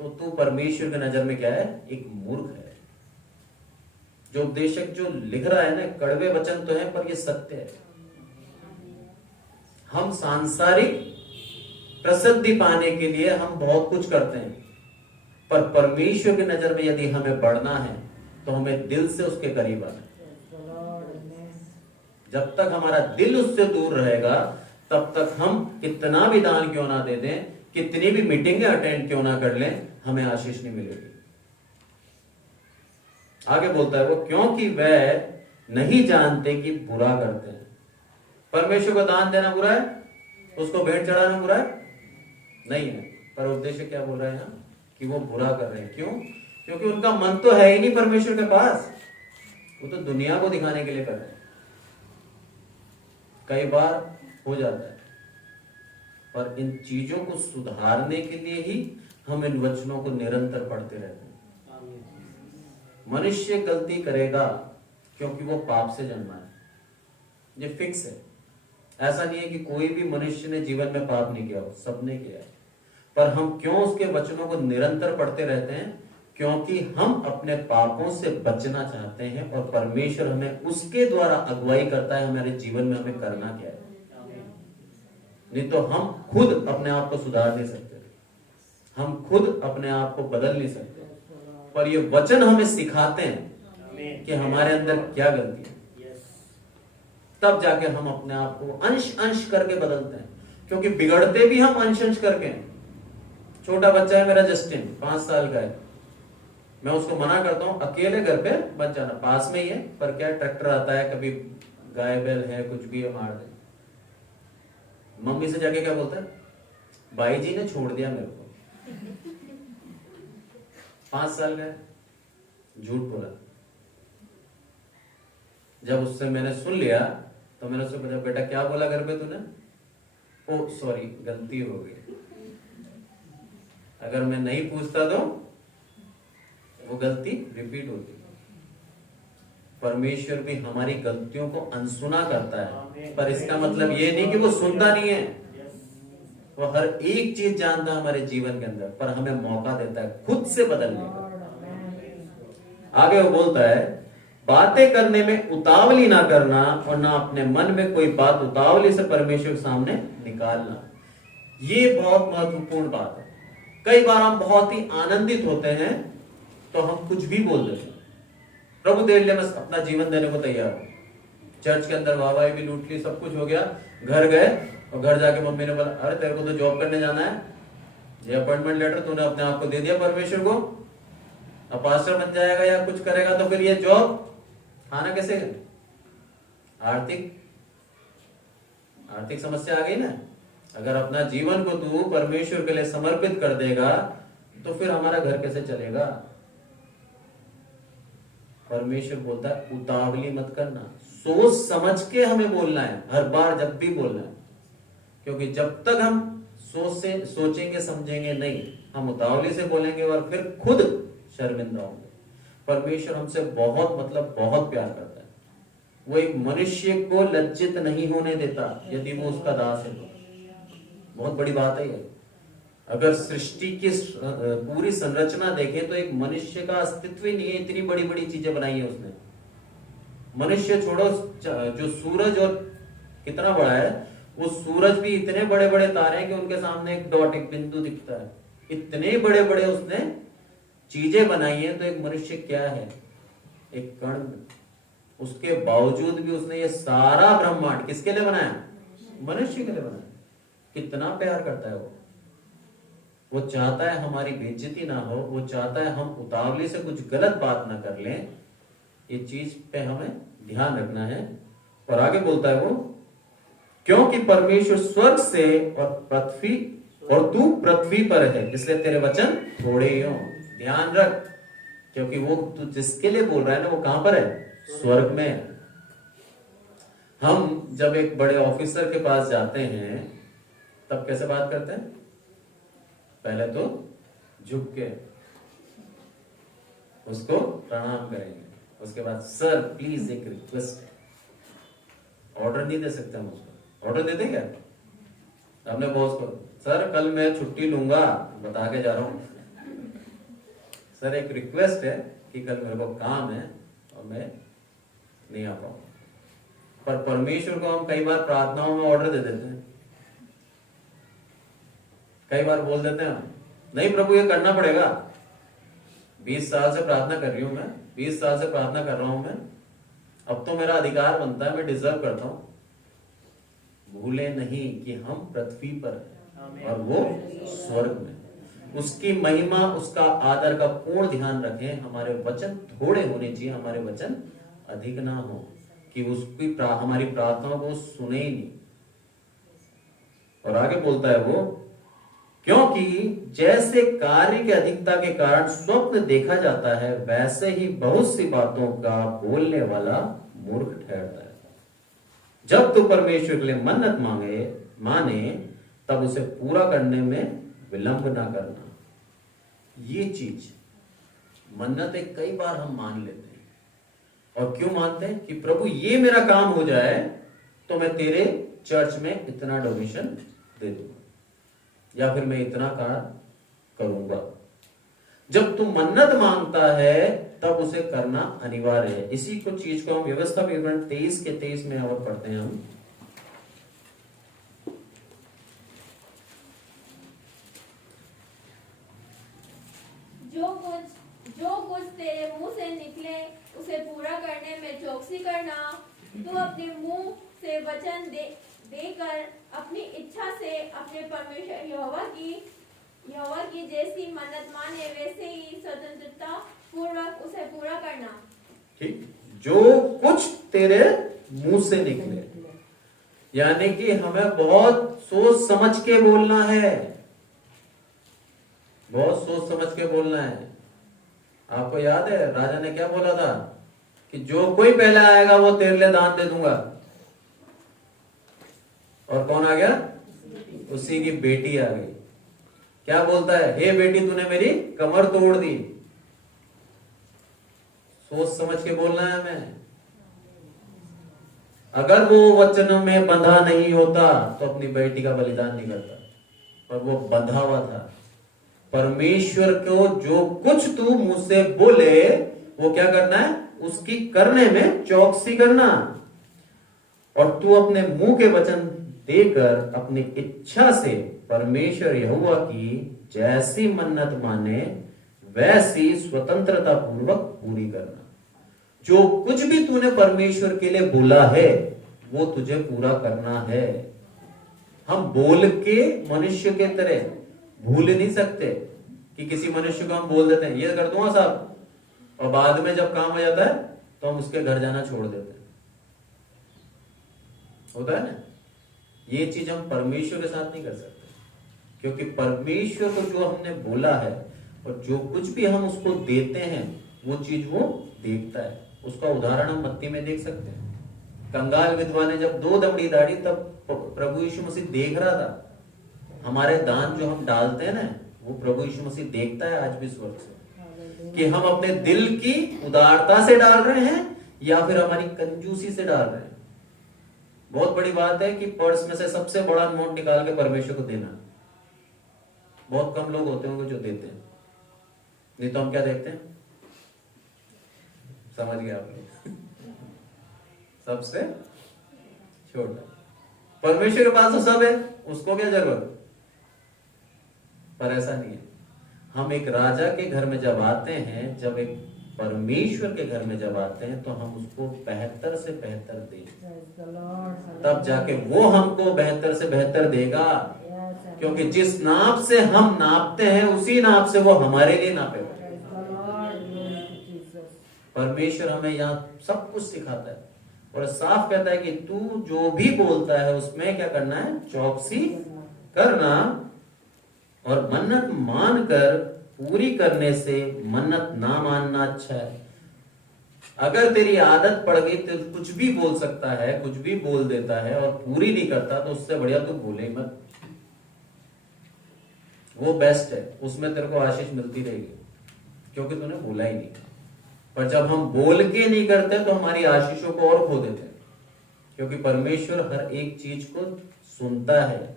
तो तू परमेश्वर की नजर में क्या है? एक मूर्ख है। जो उपदेशक जो लिख रहा है ना, कड़वे वचन तो है, पर ये सत्य है। हम सांसारिक प्रसिद्धि पाने के लिए हम बहुत कुछ करते हैं, पर परमेश्वर की नजर में यदि हमें बढ़ना है, तो हमें दिल से उसके करीब आना है। जब तक हमारा दिल उससे दूर रहेगा, तब तक हम कितना भी दान क्यों ना दे दें, कितनी भी मीटिंगें अटेंड क्यों ना कर लें, हमें आशीष नहीं मिलेगी। आगे बोलता है वो, क्योंकि वह नहीं जानते कि बुरा करते हैं। परमेश्वर को दान देना बुरा है, उसको भेंट चढ़ाना बुरा है नहीं है, पर उद्देश्य क्या बोल रहे हैं कि वो बुरा कर रहे हैं। क्यों? क्योंकि उनका मन तो है ही नहीं परमेश्वर के पास, वो तो दुनिया को दिखाने के लिए कर रहे हैं। कई बार हो जाता है, पर इन चीजों को सुधारने के लिए ही हम इन वचनों को निरंतर पढ़ते रहते हैं। मनुष्य गलती करेगा क्योंकि वो पाप से जन्मा है, ये फिक्स है। ऐसा नहीं है कि कोई भी मनुष्य ने जीवन में पाप नहीं किया हो, सबने किया है। पर हम क्यों उसके वचनों को निरंतर पढ़ते रहते हैं? क्योंकि हम अपने पापों से बचना चाहते हैं, और परमेश्वर हमें उसके द्वारा अगुवाई करता है हमारे जीवन में हमें करना क्या है। नहीं तो हम खुद अपने आप को सुधार नहीं सकते, हम खुद अपने आप को बदल नहीं सकते, पर ये वचन हमें सिखाते हैं कि हमारे अंदर क्या गलती है। तब जाके हम अपने आप को अंश अंश करके बदलते हैं, क्योंकि बिगड़ते भी हम अंश अंश करके हैं। छोटा बच्चा है मेरा जस्टिन, 5 साल का है, मैं उसको मना करता हूं अकेले घर पे मत जाना, पास में ही है, पर क्या ट्रैक्टर आता है, कभी गाय बैल है, कुछ भी है, मार दे। मम्मी से जाके क्या बोलता है, भाई जी ने छोड़ दिया मेरे को। 5 साल का है, झूठ बोला। जब उससे मैंने सुन लिया, तो मैंने उससे पूछा, बेटा क्या बोला घर पे तूने? ओ सॉरी, गलती हो गई। अगर मैं नहीं पूछता तो वो गलती रिपीट होती। परमेश्वर भी हमारी गलतियों को अनसुना करता है, पर इसका मतलब ये नहीं कि वो सुनता नहीं है। वो हर एक चीज जानता है हमारे जीवन के अंदर, पर हमें मौका देता है खुद से बदलने का। आगे वो बोलता है, बातें करने में उतावली ना करना, और ना अपने मन में कोई बात उतावली से परमेश्वर के सामने निकालना। ये बहुत महत्वपूर्ण बात है। कई बार हम बहुत ही आनंदित होते हैं तो हम कुछ भी बोल देते हैं, प्रभु तेरे लिए मैं अपना जीवन देने को तैयार हूं। चर्च के अंदर वाहवाही भी लूट ली, सब कुछ हो गया, घर गए और घर जाके मम्मी ने बोला अरे तेरे को तो जॉब करने जाना है, ये अपॉइंटमेंट लेटर तूने अपने आप को दे दिया परमेश्वर को, अब पास्टर बन जाएगा या कुछ करेगा तो फिर ये जॉब आना कैसे? आर्थिक समस्या आ गई ना। अगर अपना जीवन को तू परमेश्वर के लिए समर्पित कर देगा तो फिर हमारा घर कैसे चलेगा? परमेश्वर बोलता है उतावली मत करना, सोच समझ के हमें बोलना है हर बार जब भी बोलना है, क्योंकि जब तक हम सोचेंगे समझेंगे नहीं, हम उतावली से बोलेंगे और फिर खुद शर्मिंदा होंगे। परमेश्वर हमसे बहुत प्यार करता है। वो एक मनुष्य को लज्जित नहीं होने देता यदि वो उसका दास है। बहुत बड़ी बात है ये। अगर सृष्टि की पूरी संरचना देखें तो एक मनुष्य का अस्तित्व ही नहीं है, इतनी बड़ी बड़ी चीजें बनाई है उसने। मनुष्य छोड़ो, जो सूरज और कितना बड़ा है, वो सूरज भी इतने बड़े बड़े तारे हैं कि उनके सामने एक डॉट, एक बिंदु दिखता है। इतने बड़े बड़े उसने चीजें बनाई है, तो एक मनुष्य क्या है? एक कण। उसके बावजूद भी उसने ये सारा ब्रह्मांड किसके लिए बनाया? मनुष्य के लिए बनाया। कितना प्यार करता है वो चाहता है हमारी बेइज्जती ना हो, वो चाहता है हम उतावली से कुछ गलत बात ना कर लें। ये चीज पे हमें ध्यान रखना है। और आगे बोलता है वो, क्योंकि परमेश्वर स्वर्ग से और तू पृथ्वी पर है, इसलिए तेरे वचन थोड़े ही हो। ध्यान रख, क्योंकि वो तू जिसके लिए बोल रहा है ना, वो कहां पर है? स्वर्ग में। हम जब एक बड़े ऑफिसर के पास जाते हैं तब कैसे बात करते हैं? पहले तो झुक के उसको प्रणाम करेंगे, उसके बाद सर प्लीज एक रिक्वेस्ट। ऑर्डर नहीं दे सकते हम उसको। ऑर्डर देते क्या? हमने बॉस को, सर कल मैं छुट्टी लूंगा, बता के जा रहा हूं, सर एक रिक्वेस्ट है कि कल मेरे को काम है और मैं नहीं आ पाऊंगा। पर परमेश्वर को हम कई बार प्रार्थनाओं में ऑर्डर दे देते हैं। कई बार बोल देते हैं नहीं प्रभु ये करना पड़ेगा, 20 साल से प्रार्थना कर रही हूं मैं, 20 साल से प्रार्थना कर रहा हूं मैं, अब तो मेरा अधिकार बनता है, मैं डिजर्व करता हूं। भूले नहीं कि हम पृथ्वी पर हैं और वो स्वर्ग में। उसकी महिमा, उसका आदर का पूर्ण ध्यान रखें। हमारे वचन थोड़े होने चाहिए, हमारे वचन अधिक ना हो कि उसकी हमारी प्रार्थनाओं को सुने ही नहीं। और आगे बोलता है वो, क्योंकि जैसे कार्य की अधिकता के कारण स्वप्न देखा जाता है, वैसे ही बहुत सी बातों का बोलने वाला मूर्ख ठहरता है। जब तू परमेश्वर के लिए मन्नत माने तब उसे पूरा करने में विलंब ना करना। ये चीज मन्नतें कई बार हम मान लेते हैं। और क्यों मानते हैं? कि प्रभु ये मेरा काम हो जाए तो मैं तेरे चर्च में इतना डोनेशन दे दूंगा, या फिर मैं इतना कार्य करूंगा। जब तू मन्नत मांगता है तब उसे करना अनिवार्य है। इसी को चीज को हम व्यवस्था विवरण 23 के 23 में और पढ़ते हैं हम। जो कुछ तेरे मुंह से निकले उसे पूरा करने में चौकसी करना। तू अपने मुंह से वचन देकर अपनी इच्छा से अपने परमेश्वर यहोवा की जैसी मन्नत माने, वैसे ही स्वतंत्रता पूर्वक उसे पूरा करना। ठीक, जो कुछ तेरे मुंह से निकले, यानी कि हमें बहुत सोच समझ के बोलना है, बहुत सोच समझ के बोलना है। आपको याद है राजा ने क्या बोला था कि जो कोई पहले आएगा वो तेरे लिए दान दे दूंगा। और कौन आ गया? उसी की बेटी आ गई। क्या बोलता है? हे बेटी तूने मेरी कमर तोड़ दी। सोच समझ के बोलना है हमें। अगर वो वचन में बंधा नहीं होता तो अपनी बेटी का बलिदान नहीं करता, पर वो बंधा हुआ था। परमेश्वर को जो कुछ तू मुंह से बोले वो क्या करना है? उसकी करने में चौकसी करना। और तू अपने मुंह के वचन देकर अपनी इच्छा से परमेश्वर यहोवा की जैसी मन्नत माने वैसी स्वतंत्रता पूर्वक पूरी करना। जो कुछ भी तूने परमेश्वर के लिए बोला है वो तुझे पूरा करना है। हम बोल के मनुष्य के तरह भूल नहीं सकते कि किसी मनुष्य को हम बोल देते हैं ये कर दूंगा साहब, और बाद में जब काम हो जाता है तो हम उसके घर जाना छोड़ देते हैं। होता है ना, ये चीज हम परमेश्वर के साथ नहीं कर सकते, क्योंकि परमेश्वर को जो हमने बोला है और जो कुछ भी हम उसको देते हैं वो चीज वो देखता है। उसका उदाहरण हम मत्ती में देख सकते हैं। कंगाल विधवा ने जब 2 दमड़ी दाढ़ी, तब प्रभु यीशु मसीह देख रहा था। हमारे दान जो हम डालते हैं ना वो प्रभु यीशु मसीह देखता है आज भी स्वर्ग से, कि हम अपने दिल की उदारता से डाल रहे हैं या फिर हमारी कंजूसी से डाल रहे हैं। बहुत बड़ी बात है कि पर्स में से सबसे बड़ा नोट निकाल के परमेश्वर को देना। बहुत कम लोग होते होंगे जो देते हैं, नहीं तो हम क्या देखते हैं, समझ गए आप लोग, सबसे छोटा। परमेश्वर के पास तो सब है, उसको क्या जरूरत, पर ऐसा नहीं है। हम एक राजा के घर में जब आते हैं, जब एक परमेश्वर के घर में जब आते हैं तो हम उसको बेहतर से बेहतर दें, तब जाके वो हमको बेहतर से बेहतर देगा। क्योंकि जिस नाप से हम नापते हैं उसी नाप से वो हमारे लिए नापेगा। परमेश्वर हमें यहाँ सब कुछ सिखाता है और साफ कहता है कि तू जो भी बोलता है उसमें क्या करना है, चौकसी करना, और मन्नत मानकर पूरी करने से मन्नत ना मानना अच्छा है। अगर तेरी आदत पड़ गई तो कुछ भी बोल सकता है, कुछ भी बोल देता है और पूरी नहीं करता, तो उससे बढ़िया तू बोले ही मत। वो बेस्ट है, उसमें तेरे को आशीष मिलती रहेगी क्योंकि तूने बोला ही नहीं। पर जब हम बोल के नहीं करते तो हमारी आशीषों को और खो देते हैं, क्योंकि परमेश्वर हर एक चीज को सुनता है।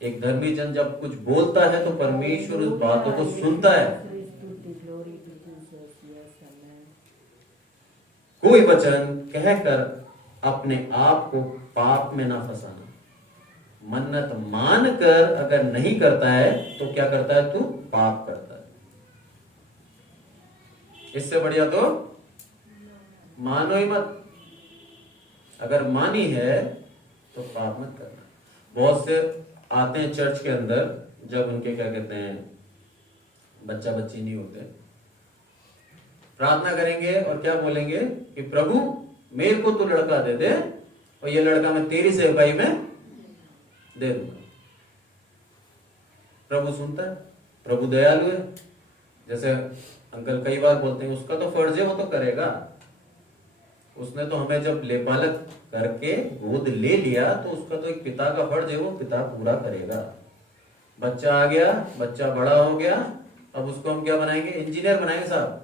एक धर्मी जन जब कुछ बोलता है तो परमेश्वर उस बातों को सुनता है। कोई वचन कहकर अपने आप को पाप में ना फंसाना। मन्नत मानकर अगर नहीं करता है तो क्या करता है, तू पाप करता है। इससे बढ़िया तो मानो ही मत। अगर मानी है तो पाप मत करना। बहुत से आते हैं चर्च के अंदर, जब उनके क्या कहते हैं बच्चा बच्ची नहीं होते, प्रार्थना करेंगे और क्या बोलेंगे कि प्रभु मेरे को तो लड़का दे दे और ये लड़का मैं तेरी सेवकाई में दे दूंगा। प्रभु सुनता है, प्रभु दयालु है। जैसे अंकल कई बार बोलते हैं उसका तो फर्ज है, वो तो करेगा। उसने तो हमें जब लेपालक करके गोद ले लिया तो उसका तो एक पिता का फर्ज है, वो पिता पूरा करेगा। बच्चा आ गया, बच्चा बड़ा हो गया, अब उसको हम क्या बनाएंगे, इंजीनियर बनाएंगे साहब।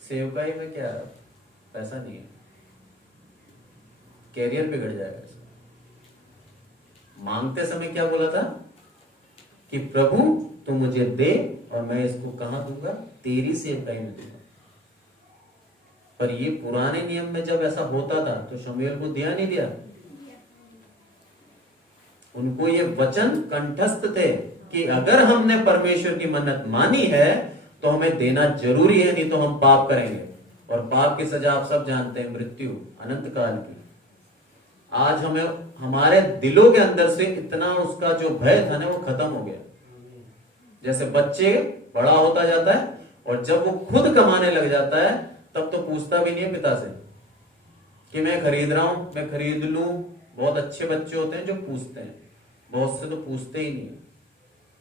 सेवकाई में क्या पैसा नहीं है, कैरियर बिगड़ जाएगा। मांगते समय क्या बोला था कि प्रभु तू मुझे दे और मैं इसको कहां दूंगा, तेरी सेवकाई में दूंगा। पर ये पुराने नियम में जब ऐसा होता था तो शमूएल को दिया नहीं दिया, उनको ये वचन कंठस्थ थे कि अगर हमने परमेश्वर की मन्नत मानी है तो हमें देना जरूरी है, नहीं तो हम पाप करेंगे। और पाप की सजा आप सब जानते हैं, मृत्यु, अनंत काल की। आज हमें हमारे दिलों के अंदर से इतना उसका जो भय था ना वो खत्म हो गया। जैसे बच्चे बड़ा होता जाता है और जब वो खुद कमाने लग जाता है तब तो पूछता भी नहीं है पिता से कि मैं खरीद रहा हूं, मैं खरीद लूं। बहुत अच्छे बच्चे होते हैं जो पूछते हैं, बहुत से तो पूछते ही नहीं।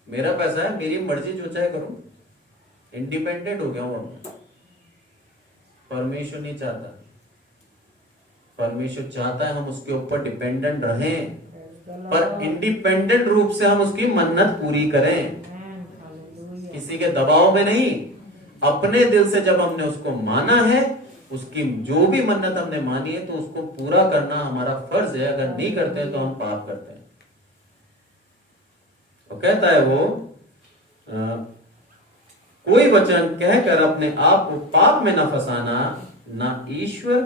मेरा पैसा है, मेरी मर्जी, जो चाहे करूं, इंडिपेंडेंट हो गया हूं। परमेश्वर नहीं चाहता। परमेश्वर चाहता है हम उसके ऊपर डिपेंडेंट रहें, पर इंडिपेंडेंट रूप से हम उसकी मन्नत पूरी करें, किसी के दबाव में नहीं। अपने दिल से जब हमने उसको माना है, उसकी जो भी मन्नत हमने मानी है तो उसको पूरा करना हमारा फर्ज है। अगर नहीं करते हैं तो हम पाप करते हैं। तो कहता है वो कोई वचन कहकर अपने आप को पाप में न फंसाना, ना ईश्वर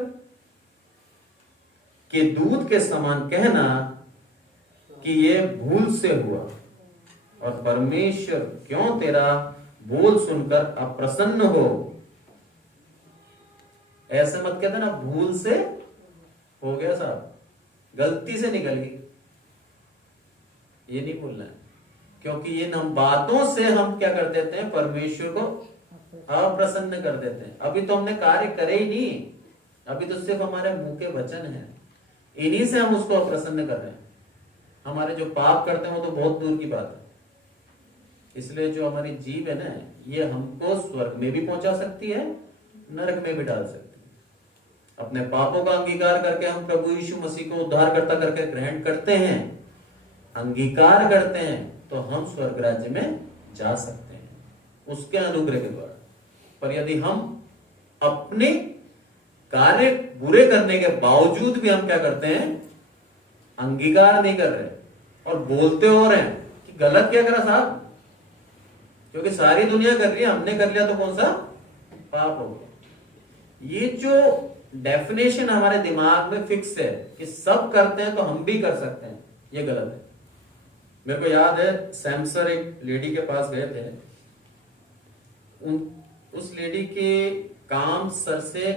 के दूत के समान कहना कि ये भूल से हुआ, और परमेश्वर क्यों तेरा बोल सुनकर अप्रसन्न हो। ऐसे मत कहते ना भूल से हो गया साहब, गलती से निकल गई, ये नहीं बोलना है। क्योंकि ये हम बातों से हम क्या कर देते हैं, परमेश्वर को अप्रसन्न कर देते हैं। अभी तो हमने कार्य करे ही नहीं, अभी तो सिर्फ हमारे मुंह के वचन हैं, इन्हीं से हम उसको अप्रसन्न कर रहे हैं। हमारे जो पाप करते हैं वो तो बहुत दूर की बात है। इसलिए जो हमारी जीव है ना, ये हमको स्वर्ग में भी पहुंचा सकती है, नरक में भी डाल सकती है। अपने पापों का अंगीकार करके हम प्रभु यीशु मसीह को उद्धारकर्ता करके ग्रहण करते हैं, अंगीकार करते हैं, तो हम स्वर्ग राज्य में जा सकते हैं उसके अनुग्रह के द्वारा। पर यदि हम अपने कार्य बुरे करने के बावजूद भी हम क्या करते हैं, अंगीकार नहीं कर रहे और बोलते हो रहे हैं कि गलत क्या करा साहब, क्योंकि सारी दुनिया कर रही है, हमने कर लिया तो कौन सा पाप हो गया। ये जो डेफिनेशन हमारे दिमाग में फिक्स है कि सब करते हैं तो हम भी कर सकते हैं, ये गलत है। मेरे को याद है सैमसर एक लेडी के पास गए थे, उस लेडी के काम सर से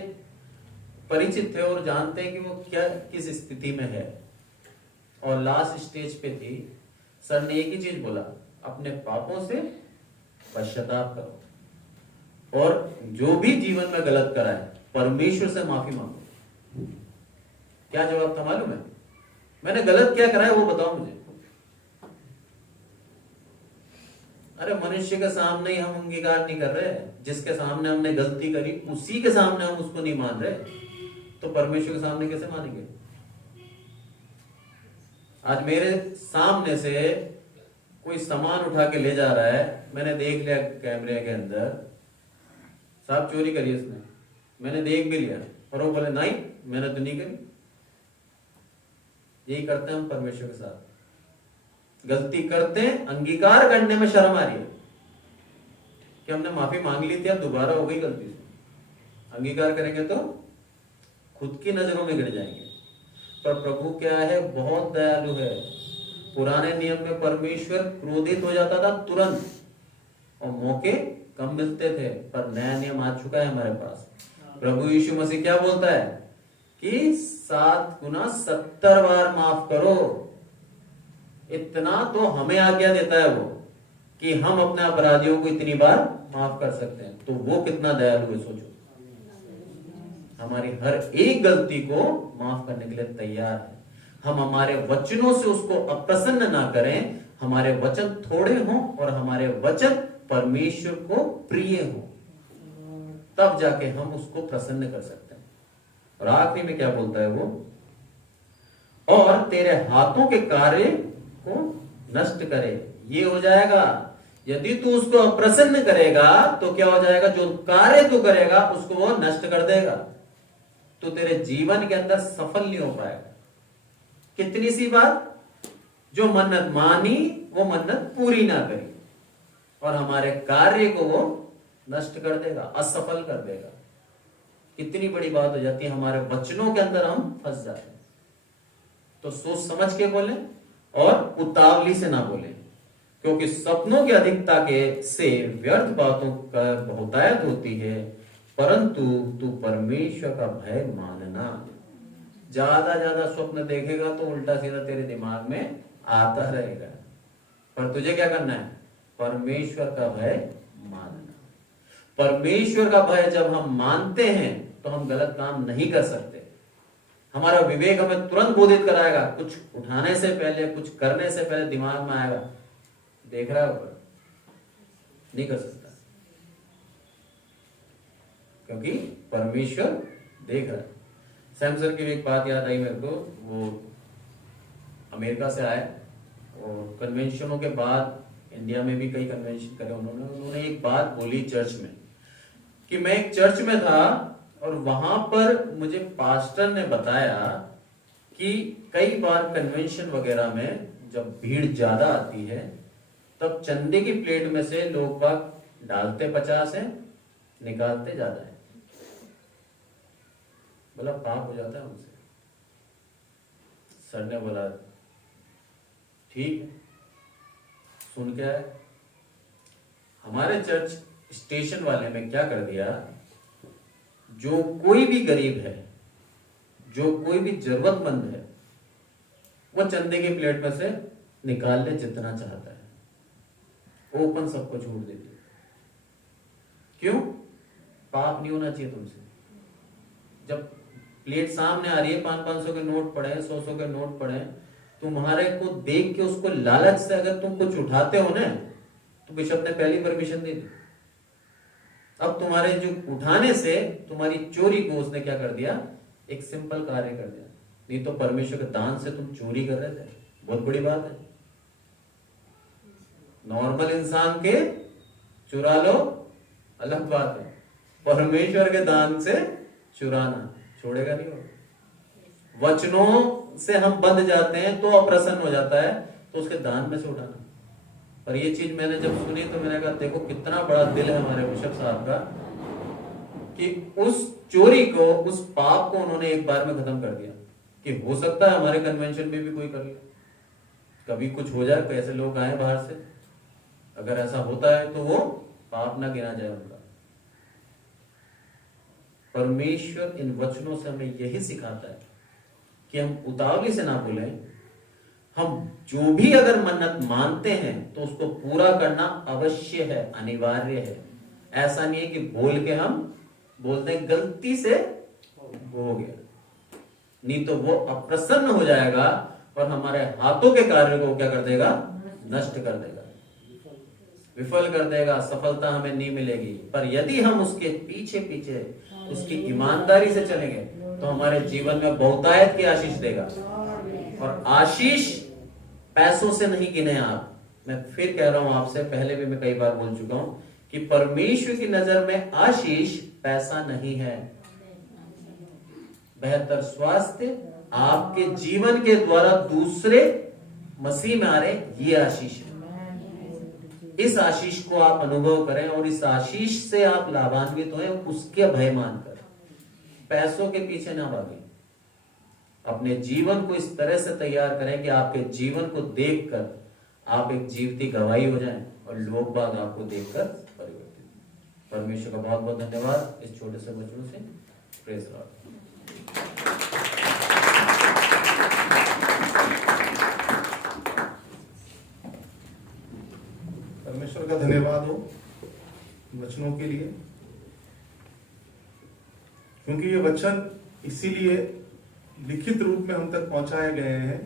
परिचित थे और जानते हैं कि वो क्या किस स्थिति में है और लास्ट स्टेज पे थी। सर ने एक ही चीज बोला, अपने पापों से पश्चाताप करो और जो भी जीवन में गलत करा है परमेश्वर से माफी मांगो। क्या जवाब था मालूम है? मैंने गलत क्या करा है वो बताओ मुझे। अरे मनुष्य के सामने ही हम अंगीकार नहीं कर रहे, जिसके सामने हमने गलती करी उसी के सामने हम उसको नहीं मान रहे, तो परमेश्वर के सामने कैसे मानेंगे? आज मेरे सामने से कोई सामान उठा के ले जा रहा है, मैंने देख लिया कैमरे के अंदर, साहब चोरी करी इसने, मैंने देख भी लिया, और वो बोले नहीं मैंने तो नहीं करी। यही करते हैं हम परमेश्वर के साथ, गलती करते हैं, अंगीकार करने में शर्म आ रही है कि हमने माफी मांग ली थी, अब दोबारा हो गई गलती से। अंगीकार करेंगे तो खुद की नजरों में गिर जाएंगे। पर प्रभु क्या है, बहुत दयालु है। पुराने नियम में परमेश्वर क्रोधित हो जाता था तुरंत और मौके कम मिलते थे, पर नया नियम आ चुका है हमारे पास। प्रभु यीशु मसीह क्या बोलता है कि 7 गुना 70 बार माफ करो। इतना तो हमें आज्ञा देता है वो कि हम अपने अपराधियों को इतनी बार माफ कर सकते हैं, तो वो कितना दयालु है सोचो। हमारी हर एक गलती को माफ करने के लिए तैयार है। हम हमारे वचनों से उसको अप्रसन्न ना करें, हमारे वचन थोड़े हों और हमारे वचन परमेश्वर को प्रिय हों, तब जाके हम उसको प्रसन्न कर सकते हैं। और आखिरी में क्या बोलता है वो, और तेरे हाथों के कार्य को नष्ट करे। ये हो जाएगा यदि तू उसको अप्रसन्न करेगा तो क्या हो जाएगा, जो कार्य तू करेगा उसको वो नष्ट कर देगा, तो तेरे जीवन के अंदर सफल नहीं हो पाएगा। कितनी सी बात, जो मन्नत मानी वो मन्नत पूरी ना करी और हमारे कार्य को वो नष्ट कर देगा, असफल कर देगा। कितनी बड़ी बात हो जाती है, हमारे वचनों के अंदर हम फंस जाते हैं। तो सोच समझ के बोले और उतावली से ना बोले, क्योंकि सपनों की अधिकता के से व्यर्थ बातों का बहुतायत होती है, परंतु तू परमेश्वर का भय मानना। ज्यादा स्वप्न देखेगा तो उल्टा सीधा तेरे दिमाग में आता रहेगा, पर तुझे क्या करना है, परमेश्वर का भय मानना। परमेश्वर का भय जब हम मानते हैं तो हम गलत काम नहीं कर सकते। हमारा विवेक हमें तुरंत बोधित कराएगा, कुछ उठाने से पहले, कुछ करने से पहले दिमाग में आएगा, देख रहा है ऊपर, नहीं कर सकता, क्योंकि परमेश्वर देख रहा है। सैमसर की एक बात याद आई मेरे को, वो अमेरिका से आए और कन्वेंशनों के बाद इंडिया में भी कई कन्वेंशन करे उन्होंने एक बात बोली चर्च में, कि मैं एक चर्च में था और वहां पर मुझे पास्टर ने बताया कि कई बार कन्वेंशन वगैरह में जब भीड़ ज्यादा आती है तब चंदे की प्लेट में से लोग बाग डालते 50 है, निकालते ज्यादा है। बोला पाप हो जाता है उनसे। सर ने बोला ठीक है, सुन के आए। हमारे चर्च स्टेशन वाले में क्या कर दिया, जो कोई भी गरीब है, जो कोई भी जरूरतमंद है, वो चंदे की प्लेट में से निकाल ले जितना चाहता है। ओपन सबको छूट देती है। क्यों? पाप नहीं होना चाहिए तुमसे। जब प्लेट सामने आ रही है, 500-500 के नोट पड़े हैं, 100-100 के नोट पड़े हैं, तुम्हारे को देख के उसको लालच से अगर तुम कुछ उठाते हो ना, तो बिशप ने पहली परमिशन दे दी। अब तुम्हारे जो उठाने से तुम्हारी चोरी को उसने क्या कर दिया? एक सिंपल कार्य कर दिया। नहीं तो परमेश्वर के दान से तुम चोरी कर रहे थे, बहुत बड़ी बात है। नॉर्मल इंसान के चुरा लो अलग बात है, परमेश्वर के दान से चुराना छोड़ेगा नहीं वो। वचनों से हम बंध जाते हैं तो अप्रसन्न हो जाता है, तो उसके दान में से उठाना। पर ये चीज मैंने जब सुनी तो मैंने कहा देखो कितना बड़ा दिल है हमारे बिशप साहब का, कि उस चोरी को, उस पाप को उन्होंने एक बार में खत्म कर दिया। कि हो सकता है हमारे कन्वेंशन में भी कोई कर ले, कभी कुछ हो जाए, कैसे लोग आए बाहर से, अगर ऐसा होता है तो वो पाप ना गिना जाए उनका। परमेश्वर इन वचनों से हमें यही सिखाता है कि हम उतावली से ना बोलें। हम जो भी अगर मन्नत मानते हैं तो उसको पूरा करना अवश्य है, अनिवार्य है। ऐसा नहीं है कि बोल के हम बोलते हैं गलती से हो गया, नहीं तो वो अप्रसन्न हो जाएगा और हमारे हाथों के कार्य को क्या कर देगा? नष्ट कर देगा, विफल कर देगा, सफलता हमें नहीं मिलेगी। पर यदि हम उसके पीछे पीछे उसकी ईमानदारी से चलेंगे तो हमारे जीवन में बहुतायत की आशीष देगा। और आशीष पैसों से नहीं गिने आप। मैं फिर कह रहा हूं आपसे, पहले भी मैं कई बार बोल चुका हूं कि परमेश्वर की नजर में आशीष पैसा नहीं है। बेहतर स्वास्थ्य, आपके जीवन के द्वारा दूसरे मसीह में आ रहे, ये आशीष है। इस आशीष को आप अनुभव करें और इस आशीष से आप लाभान्वित हों, उसके भय मानकर पैसों के पीछे ना भागें। अपने जीवन को इस तरह से तैयार करें कि आपके जीवन को देखकर आप एक जीवती गवाही हो जाएं और लोग बाग आपको देखकर परिवर्तित। परमेश्वर का बहुत बहुत धन्यवाद इस छोटे से वचनों से। Praise Lord. परमेश्वर का धन्यवाद हो वचनों के लिए, क्योंकि ये वचन इसीलिए लिखित रूप में हम तक पहुंचाए गए हैं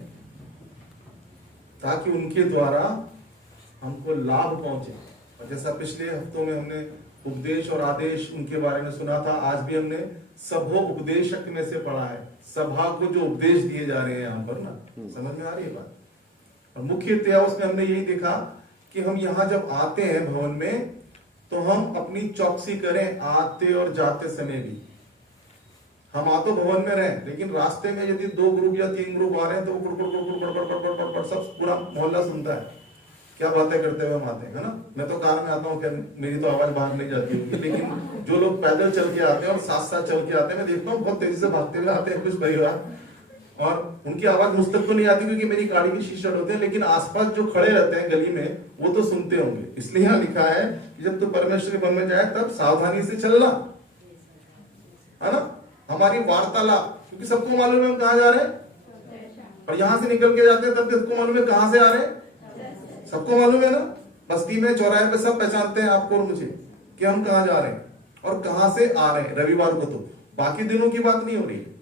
ताकि उनके द्वारा हमको लाभ पहुंचे। और जैसा पिछले हफ्तों में हमने उपदेश और आदेश उनके बारे में सुना था, आज भी हमने सभो उपदेशक में से पढ़ा है। सभा को जो उपदेश दिए जा रहे हैं यहाँ पर ना, समझ में आ रही है बात। और मुख्यतया उसमें हमने यही देखा कि हम यहाँ जब आते हैं भवन में तो हम अपनी चौकसी करें, आते और जाते समय भी। हम आ तो भवन में रहें, लेकिन रास्ते में यदि 2 ग्रुप या 3 ग्रुप आ रहे हैं तो वो सब पूरा मोहल्ला सुनता है क्या बातें करते हुए हम आते हैं, है ना। मैं तो कार में आता हूँ, मेरी तो आवाज बाहर नहीं जाती होगी, लेकिन जो लोग पैदल चल के आते हैं और साथ साथ चल के आते हैं, मैं देखता हूँ बहुत तेजी से भागते हुए आते हैं कुछ परिवार, और उनकी आवाज मुझ तक तो नहीं आती क्योंकि मेरी गाड़ी की शीशे होते हैं, लेकिन आसपास जो खड़े रहते हैं गली में वो तो सुनते होंगे। इसलिए यहाँ लिखा है कि जब तू परमेश्वर के भवन में जाए तब सावधानी से चलना, है ना। हमारी वार्तालाप, क्योंकि सबको मालूम है हम कहाँ जा रहे हैं, और यहाँ से निकल के जाते हैं तब सबको मालूम है कहाँ से आ रहे हैं, सबको मालूम है ना। बस्ती में, चौराहे पे सब पहचानते हैं आपको और मुझे कि हम कहाँ जा रहे हैं और कहाँ से आ रहे हैं। रविवार को तो, बाकी दिनों की बात नहीं हो रही है।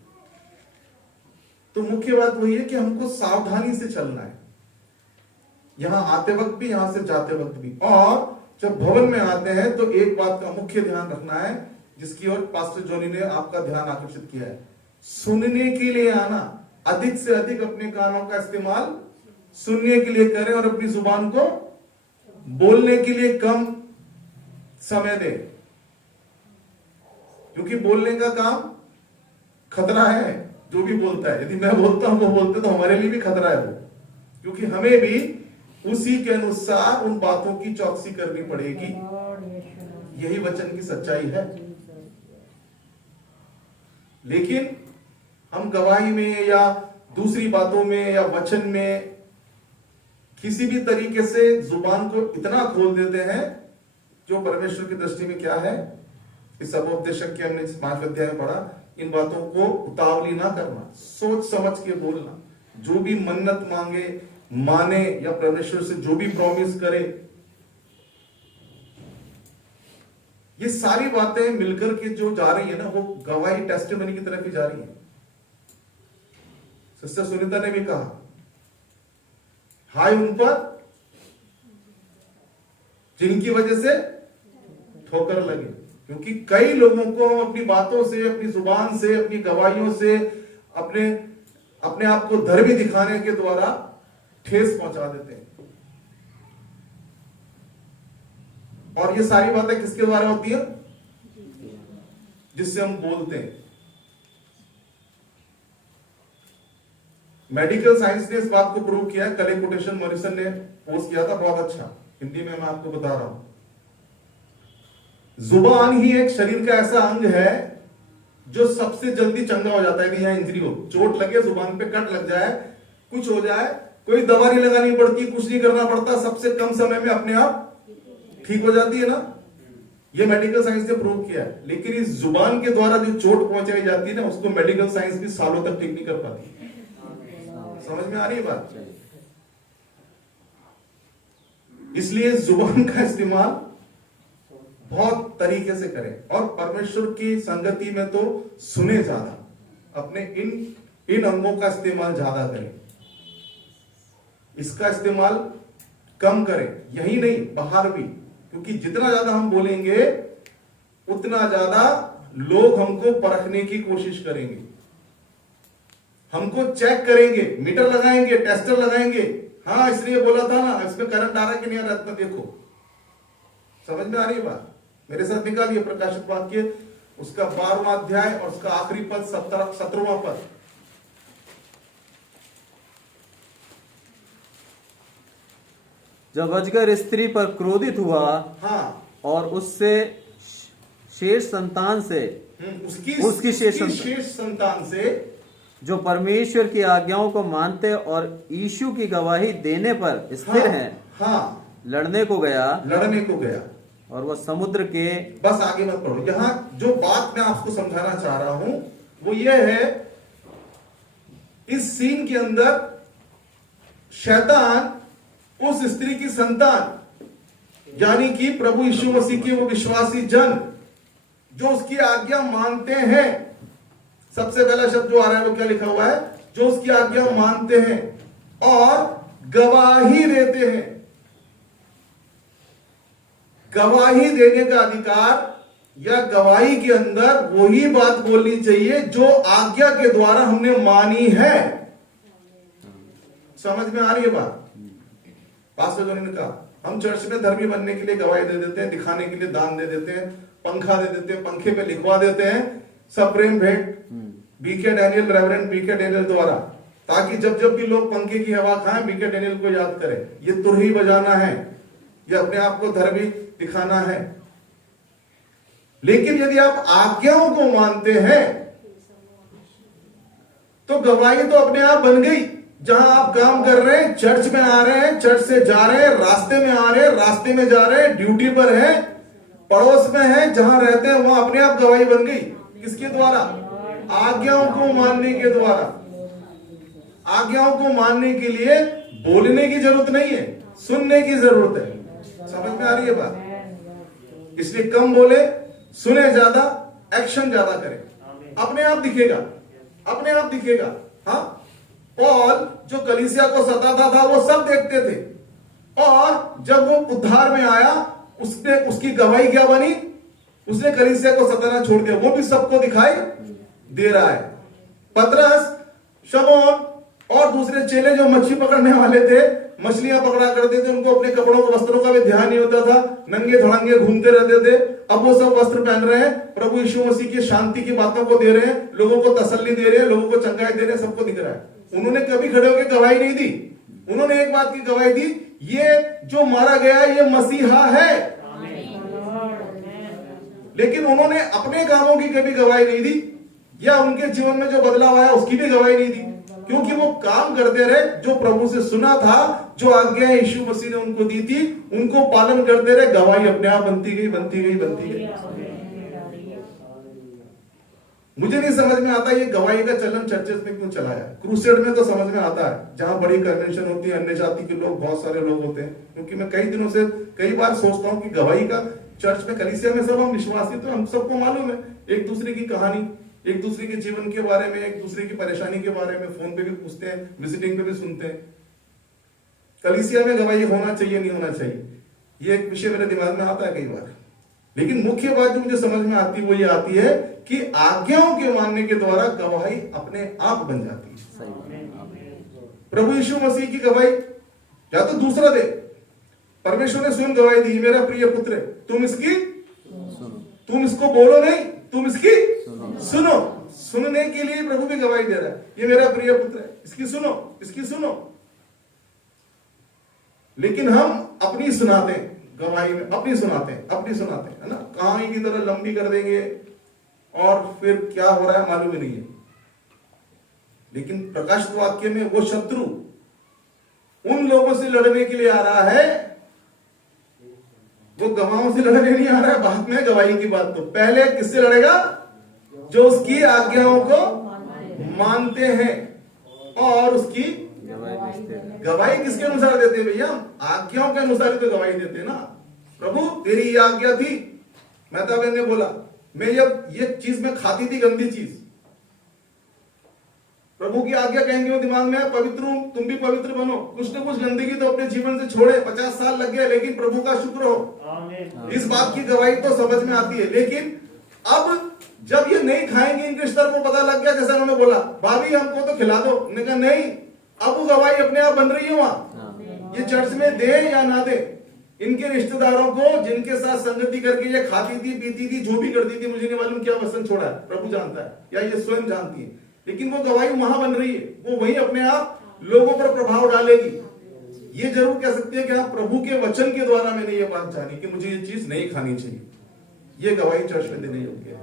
तो मुख्य बात वही है कि हमको सावधानी से चलना है, यहां आते वक्त भी, यहां से जाते वक्त भी। और जब भवन में आते हैं तो एक बात का मुख्य ध्यान रखना है, जिसकी ओर पास्टर जोनी ने आपका ध्यान आकर्षित किया है। सुनने के लिए आना, अधिक से अधिक अपने कानों का इस्तेमाल सुनने के लिए करें और अपनी जुबान को बोलने के लिए कम समय दें, क्योंकि बोलने का काम खतरा है। जो भी बोलता है, यदि मैं बोलता हूं वो बोलते तो हमारे लिए भी खतरा है वो, क्योंकि हमें भी उसी के अनुसार उन बातों की चौकसी करनी पड़ेगी। यही वचन की सच्चाई है। लेकिन हम गवाही में या दूसरी बातों में या वचन में किसी भी तरीके से जुबान को इतना खोल देते हैं जो परमेश्वर की दृष्टि में क्या है, इस सबोपदेशक के हमने 5 अध्याय में पढ़ा, इन बातों को उतावली ना करना, सोच समझ के बोलना। जो भी मन्नत मांगे, माने या परमेश्वर से जो भी प्रॉमिस करे, ये सारी बातें मिलकर के जो जा रही है ना, वो गवाही टेस्टिमनी की तरफ ही जा रही है। सिस्टर सुनीता ने भी कहा, हाय उन पर जिनकी वजह से ठोकर लगे, क्योंकि कई लोगों को हम अपनी बातों से, अपनी जुबान से, अपनी गवाहियों से, अपने आप को धर्मी दिखाने के द्वारा ठेस पहुंचा देते हैं। और ये सारी बातें किसके द्वारा होती है? जिससे हम बोलते हैं। मेडिकल साइंस ने इस बात को प्रूव किया है। कल एक कोटेशन मॉरिसन ने पोस्ट किया था, बहुत अच्छा, हिंदी में मैं आपको बता रहा हूं। जुबान ही एक शरीर का ऐसा अंग है जो सबसे जल्दी चंगा हो जाता है। यदि यहां इंजरी हो, चोट लगे, जुबान पे कट लग जाए, कुछ हो जाए, कोई दवा नहीं लगानी पड़ती, कुछ नहीं करना पड़ता, सबसे कम समय में अपने आप ठीक हो जाती है ना। ये मेडिकल साइंस ने प्रूव किया है। लेकिन इस जुबान के द्वारा जो चोट पहुंचाई जाती है ना, उसको मेडिकल साइंस भी सालों तक ठीक नहीं कर पाती। समझ में आ रही है बात? इसलिए जुबान का इस्तेमाल बहुत तरीके से करें, और परमेश्वर की संगति में तो सुने ज्यादा, अपने इन अंगों का इस्तेमाल ज्यादा करें, इसका इस्तेमाल कम करें। यही नहीं, बाहर भी, क्योंकि जितना ज्यादा हम बोलेंगे उतना ज्यादा लोग हमको परखने की कोशिश करेंगे, हमको चेक करेंगे, मीटर लगाएंगे, टेस्टर लगाएंगे। हाँ, इसलिए बोला था ना, इसमें करंट आ रहा है कि नहीं आ रहा, इतना देखो। समझ में आ रही है बात? मेरे साथ निकालिए प्रकाशित वाक्य, उसका 12वां अध्याय और उसका आखिरी पद, 17वां पद। जब अजगर स्त्री पर क्रोधित हुआ, हाँ, और उससे शेष संतान से, उसकी शेष संतान से, जो परमेश्वर की आज्ञाओं को मानते और यीशु की गवाही देने पर स्थिर हैं, हाँ, लड़ने को गया, और वह समुद्र के, बस आगे मत पढ़ो। यहां जो बात मैं आपको समझाना चाह रहा हूं वो ये है, इस सीन के अंदर शैतान उस स्त्री की संतान, यानी कि प्रभु यीशु मसीह के वो विश्वासी जन जो उसकी आज्ञा मानते हैं, सबसे पहला शब्द जो आ रहा है वो क्या लिखा हुआ है? जो उसकी आज्ञा मानते हैं और गवाही देते हैं। गवाही देने का अधिकार या गवाही के अंदर वही बात बोलनी चाहिए जो आज्ञा के द्वारा हमने मानी है। समझ में आ रही है बात? पास्टर जोनी ने कहा, हम चर्च में धर्मी बनने के लिए गवाही दे देते हैं, दिखाने के लिए दान दे देते हैं, पंखा दे देते हैं, पंखे पे लिखवा देते हैं सप्रेम भेंट BK Daniel, reverend BK Daniel द्वारा, ताकि जब जब भी लोग पंखे की हवा खाएं बीके डैनियल को याद करें। ये तुरही बजाना है, ये अपने आप को धर्मी दिखाना है। लेकिन यदि आप आज्ञाओं को मानते हैं तो गवाही तो अपने आप बन गई। जहां आप काम कर रहे हैं, चर्च में आ रहे हैं, चर्च से जा रहे हैं, रास्ते में आ रहे हैं, रास्ते में जा रहे हैं, ड्यूटी पर हैं, पड़ोस में हैं, जहां रहते हैं वहां अपने आप गवाही बन गई। किसके द्वारा? आज्ञाओं को मानने के द्वारा। आज्ञाओं को मानने के लिए बोलने की जरूरत नहीं है, सुनने की जरूरत है। समझ में आ रही है बात? इसलिए कम बोले, सुने ज्यादा, एक्शन ज्यादा करें, अपने आप दिखेगा, अपने आप दिखेगा। हाँ, पौल जो कलीसिया को सताता था वो सब देखते थे, और जब वो उद्धार में आया उसकी गवाही क्या बनी? उसने कलीसिया को सताना छोड़ दिया, वो भी सबको दिखाई दे रहा है। पतरस, शमौन और दूसरे चेले जो मछली पकड़ने वाले थे, मछलियां पकड़ा करते थे, उनको अपने कपड़ों को, वस्त्रों का भी ध्यान नहीं होता था, नंगे धड़ंगे घूमते रहते थे। अब वो सब वस्त्र पहन रहे हैं, प्रभु यीशु मसीह की शांति की बातों को दे रहे हैं, लोगों को तसल्ली दे रहे हैं, लोगों को चंगाई दे रहे हैं, सबको दिख रहा है। उन्होंने कभी खड़े होकर गवाही नहीं दी। उन्होंने एक बात की गवाही दी, ये जो मारा गया ये मसीहा है। लेकिन उन्होंने अपने कामों की कभी गवाही नहीं दी, या उनके जीवन में जो बदलाव आया उसकी भी गवाही नहीं दी, क्योंकि वो काम करते रहे जो प्रभु से सुना था, जो आज्ञा यीशु मसीह ने उनको दी थी, उनको पालन करते रहे। गवाही अपने आप बनती गई, बनती गई, बनती गई। मुझे नहीं समझ में आता ये गवाही का चलन चर्चेस में क्यों चलाया। क्रूसेड में तो समझ में आता है, जहां बड़ी कन्वेंशन होती है, अन्य जाति के लोग, बहुत सारे लोग होते हैं। क्योंकि मैं कई दिनों से कई बार सोचता हूं कि गवाही का चर्च में, कलीसिया में सब हम विश्वासी, तो हम सबको मालूम है एक दूसरे की कहानी, एक दूसरे के जीवन के बारे में, एक दूसरे की परेशानी के बारे में फोन पे भी पूछते हैं, विजिटिंग पे भी सुनते हैं। कलीसिया में गवाही होना चाहिए नहीं होना चाहिए, ये एक विषय मेरे दिमाग में आता है कई बार। लेकिन मुख्य बात जो मुझे समझ में आती है वो ये आती है कि आज्ञाओं के मानने के द्वारा गवाही अपने आप बन जाती है। प्रभु यीशु मसीह की गवाही या तो दूसरा दे, परमेश्वर ने स्वयं गवाही दी, मेरा प्रिय पुत्र है, तुम इसको बोलो नहीं, तुम इसकी सुनो। सुनने के लिए प्रभु भी गवाही दे रहा है, ये मेरा प्रिय पुत्र है, इसकी सुनो, इसकी सुनो। लेकिन हम अपनी सुनाते हैं गवाही में, अपनी सुनाते हैं, है ना, कहानी की तरह लंबी कर देंगे और फिर क्या हो रहा है मालूम ही नहीं है। लेकिन प्रकाशित वाक्य में वो शत्रु उन लोगों से लड़ने के लिए आ रहा है, वो गवाहों से लड़ने नहीं आ रहा है। बाद में गवाही की बात, तो पहले किससे लड़ेगा? जो उसकी आज्ञाओं को मानते हैं और उसकी गवाही किसके अनुसार देते हैं भैया? आज्ञाओं के अनुसार ही तो गवाही देते हैं ना। प्रभु तेरी ये आज्ञा थी, मेहता बहन ने बोला, मैं जब ये चीज में खाती थी गंदी चीज, प्रभु की आज्ञा कहेंगे वो दिमाग में, पवित्र हूं, तुम भी पवित्र बनो। कुछ न कुछ गंदगी तो अपने जीवन से छोड़े, 50 साल लग गए, लेकिन प्रभु का शुक्र हो, इस बात की गवाही तो समझ में आती है। लेकिन अब जब ये नहीं खाएंगे, इनके स्तर को पता लग गया, जैसा उन्होंने बोला, भाभी हमको तो खिला दो, उन्होंने कहा नहीं, अब वो गवाही अपने आप बन रही है वहां। ये चर्च में दे या ना दे, इनके रिश्तेदारों को जिनके साथ संगति करके ये खाती थी, पीती थी, जो भी करती थी, मुझे नहीं मालूम क्या वसन छोड़ा है, प्रभु जानता है या ये स्वयं जानती है, लेकिन वो गवाही वहां बन रही है, वो वही अपने आप लोगों पर प्रभाव डालेगी। ये जरूर कह सकते हैं कि हाँ, प्रभु के वचन के द्वारा मैंने ये बात जानी कि मुझे ये चीज नहीं खानी चाहिए, ये गवाही चर्च में देने योग्य है।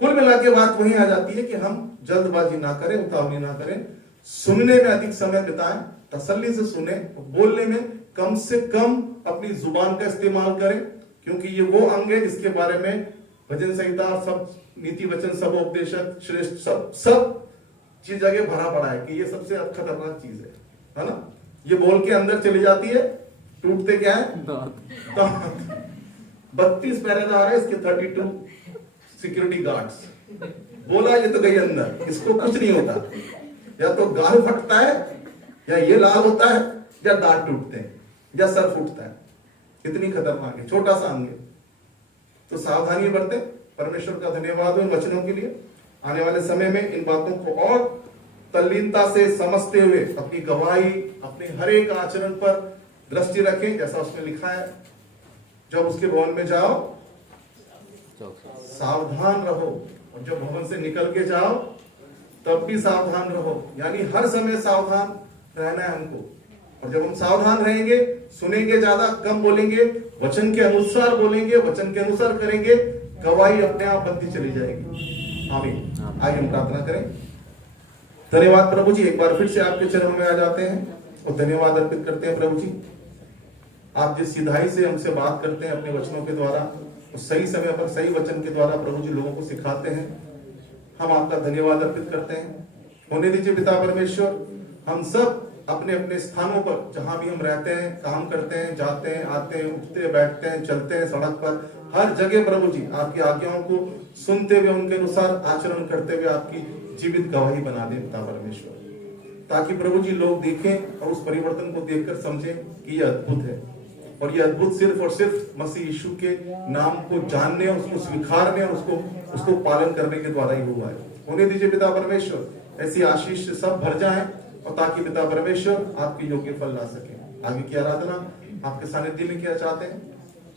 कुल मिला के बात वही आ जाती है कि हम जल्दबाजी ना करें, उतावली ना करें, सुनने में अधिक समय बिताएं, तसल्ली से सुने, बोलने में कम से कम अपनी जुबान का इस्तेमाल करें, क्योंकि ये वो अंग है जिसके बारे में भजन संहिता, सब नीति वचन, सब उपदेशक, श्रेष्ठ, सब चीज जगह भरा पड़ा है कि ये सबसे खतरनाक चीज है ना। ये बोल के अंदर चली जाती है, टूटते क्या है? 32 पहरेदार है इसके, 32 सिक्योरिटी गार्ड्स। बोला ये तो गई अंदर, इसको कुछ नहीं होता, या तो गाल फटता है, या ये लाल होता है, या दांत टूटते हैं, या सर फूटता है। कितनी खतरनाक है, छोटा सा अंग है। तो सावधानी बरते। परमेश्वर का धन्यवाद हो इन वचनों के लिए। आने वाले समय में इन बातों को और तल्लीनता से समझते हुए अपनी गवाही, अपने हर एक आचरण पर दृष्टि रखें, जैसा उसमें लिखा है, जब उसके भवन में जाओ सावधान रहो, और जब भवन से निकल के जाओ तब भी सावधान रहो। यानी हर समय सावधान रहना है हमको। और जब हम सावधान रहेंगे, सुनेंगे, ज्यादा कम बोलेंगे, वचन के अनुसार बोलेंगे, वचन के अनुसार करेंगे, गवाही अपने आप बनती चली जाएगी। आमीन। आइए हम प्रार्थना करें। धन्यवाद प्रभु जी, एक बार फिर से आपके चरणों में आ जाते हैं और धन्यवाद अर्पित करते हैं प्रभु जी। आप जिस सीधाई से हमसे बात करते हैं अपने वचनों के द्वारा, उस सही समय पर सही वचन के द्वारा प्रभु जी लोगों को सिखाते हैं, हम आपका धन्यवाद अर्पित करते हैं। होने दीजिए पिता परमेश्वर, हम सब अपने अपने स्थानों पर जहां भी हम रहते हैं, काम करते हैं, जाते हैं, आते हैं, उठते बैठते हैं, चलते हैं सड़क पर, हर जगह प्रभु जी आपकी आज्ञाओं को सुनते हुए, उनके अनुसार आचरण करते हुए आपकी जीवित गवाही बना दे पिता परमेश्वर, ताकि प्रभु जी लोग देखें और उस परिवर्तन को देखकर समझें कि यह अद्भुत है। और ये अद्भुत सिर्फ और सिर्फ मसीह यीशु के नाम को जानने और उसको स्वीकारने और उसको पालन करने के द्वारा ही हुआ है। होने दीजिए पिता परमेश्वर, ऐसी आशीष से सब भर जाएं, और ताकि पिता परमेश्वर आपके योग्य फल ला सके। आगे की आराधना आपके सानिध्य में किया चाहते हैं।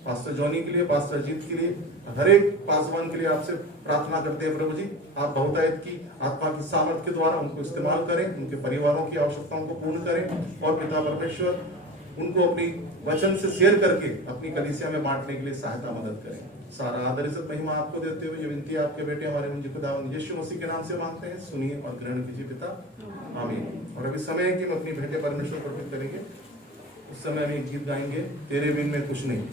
पास्टर जॉनी के लिए, पास्टर अजीत के लिए, हर एक पासवान के लिए आपसे प्रार्थना करते हैं प्रभु जी, आप बहुतायत की आत्मा की सामर्थ के द्वारा उनको इस्तेमाल करें, उनके परिवारों की आवश्यकताओं को पूर्ण करें, और पिता परमेश्वर उनको अपनी वचन से शेयर करके अपनी कलीसिया में बांटने के लिए सहायता मदद करें। सारा आदर इज्जत महिमा आपको देते हुए ये विनती आपके बेटे हमारे मुझे खुदावंद यीशु मसीह के नाम से मांगते हैं, सुनिए और ग्रहण कीजिए पिता, आमीन। और अभी समय है कि हम अपनी भेंटें परमेश्वर को अर्पित करेंगे। उस समय हम एक गीत गाएंगे, तेरे बिन में कुछ नहीं।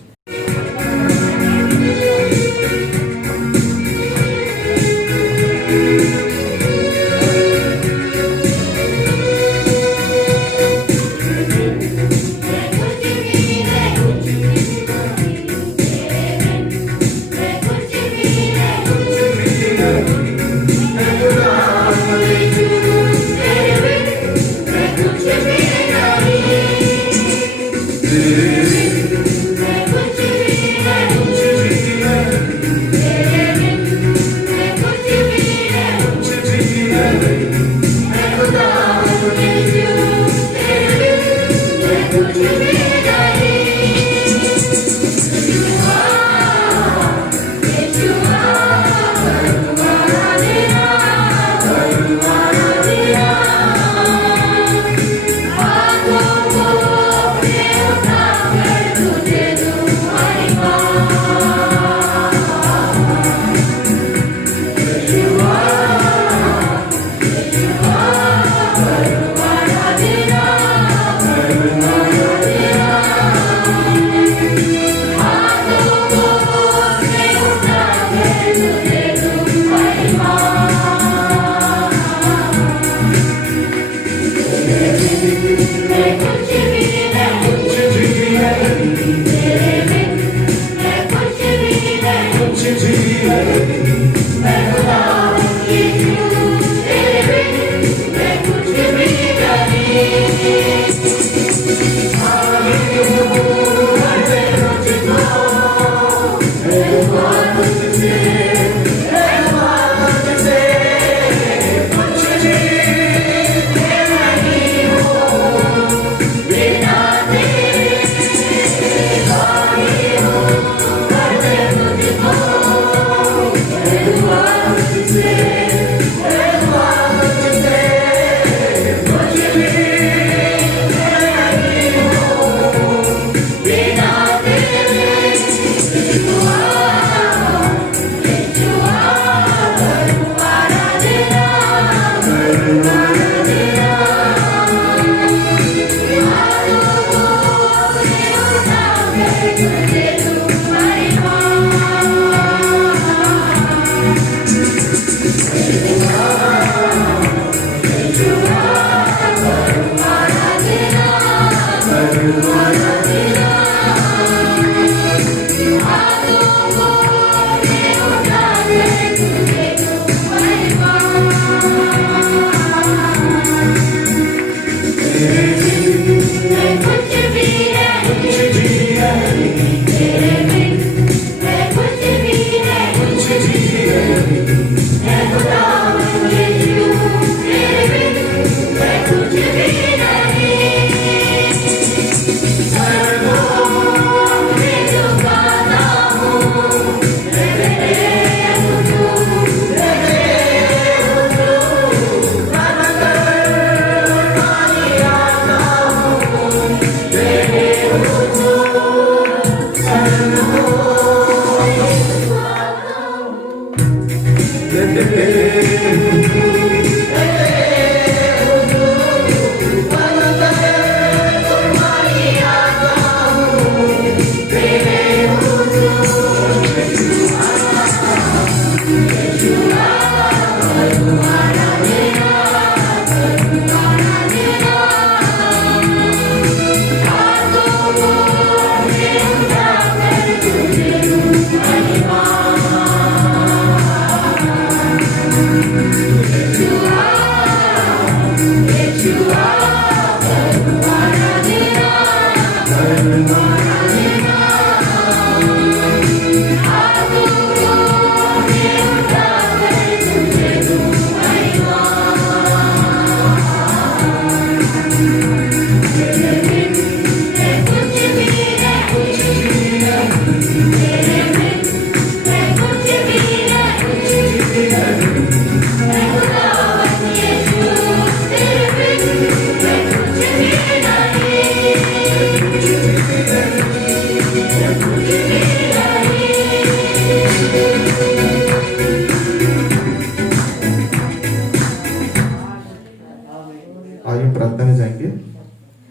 आइए प्रार्थना में जाएंगे।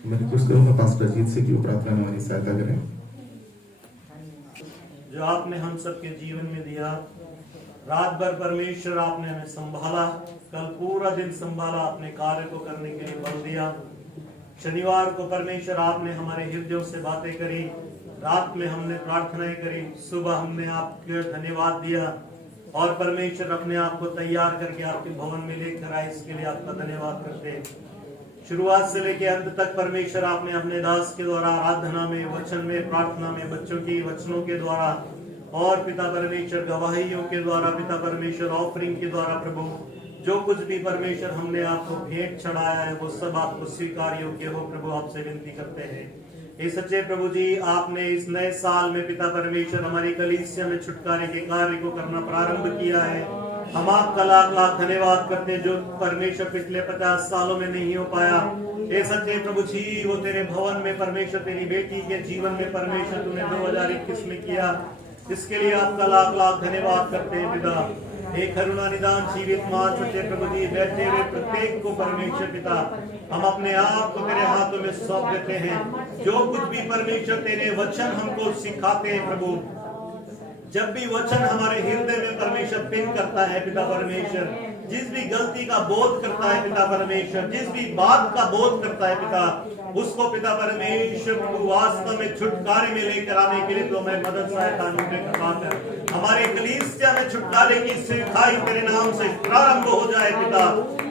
मैं रिक्वेस्ट करूंगा पास्टर अजीत से कि वो प्रार्थना में हमारी सहायता करें। जो आपने हम सबके जीवन में दिया, रात भर परमेश्वर आपने हमें संभाला, कल पूरा दिन संभाला, अपने कार्य को करने के लिए बल दिया। शनिवार को परमेश्वर आपने हमारे हृदयों से बातें करी, रात में हमने प्रार्थनाएं करी, सुबह हमने आपके धन्यवाद दिया और परमेश्वर अपने आप को तैयार करके आपके भवन में लेकर आए। इसके लिए आपका धन्यवाद करते हैं। शुरुआत से लेकर अंत तक परमेश्वर आपने अपने दास के द्वारा आराधना में, वचन में, प्रार्थना में, बच्चों की वचनों के द्वारा और पिता परमेश्वर गवाहियों के द्वारा, पिता परमेश्वर ऑफरिंग के द्वारा, प्रभु जो कुछ भी परमेश्वर हमने आपको भेंट चढ़ाया है वो सब आपको स्वीकार योग्य हो। प्रभु आपसे विनती करते हैं, हे सच्चे प्रभु जी, आपने इस नए साल में पिता परमेश्वर हमारी कलीसिया में छुटकारे के कार्य को करना प्रारंभ किया है। हम आपका लाख लाख धन्यवाद करते हैं, जो परमेश्वर पिछले 50 सालों में नहीं हो पाया। हे सच्चे प्रभु जी, वो तेरे भवन में परमेश्वर, तेरी बेटी के जीवन में परमेश्वर तूने 2021 में किया, इसके लिए आपका लाख लाख धन्यवाद करते हैं पिता। हे करुणा निदान जीवित मां सच्चे प्रभु जी, बैठे हुए प्रत्येक को परमेश्वर पिता हम अपने आप को तेरे हाथों में सौंप देते हैं। जो कुछ भी परमेश्वर तेरे वचन हमको सिखाते हैं प्रभु, जब भी वचन हमारे हृदय में परमेश्वर पिन करता है पिता परमेश्वर, जिस भी गलती का बोध करता है पिता परमेश्वर, जिस भी बात का बोध करता है पिता, उसको पिता परमेश्वर वास्तव में छुटकारे में लेकर आने के लिए तो हमें मदद सहायता अनुग्रह करवा कर हमारे कलीसिया में छुटकारे की सिखाई तेरे नाम से प्रारंभ हो जाए पिता।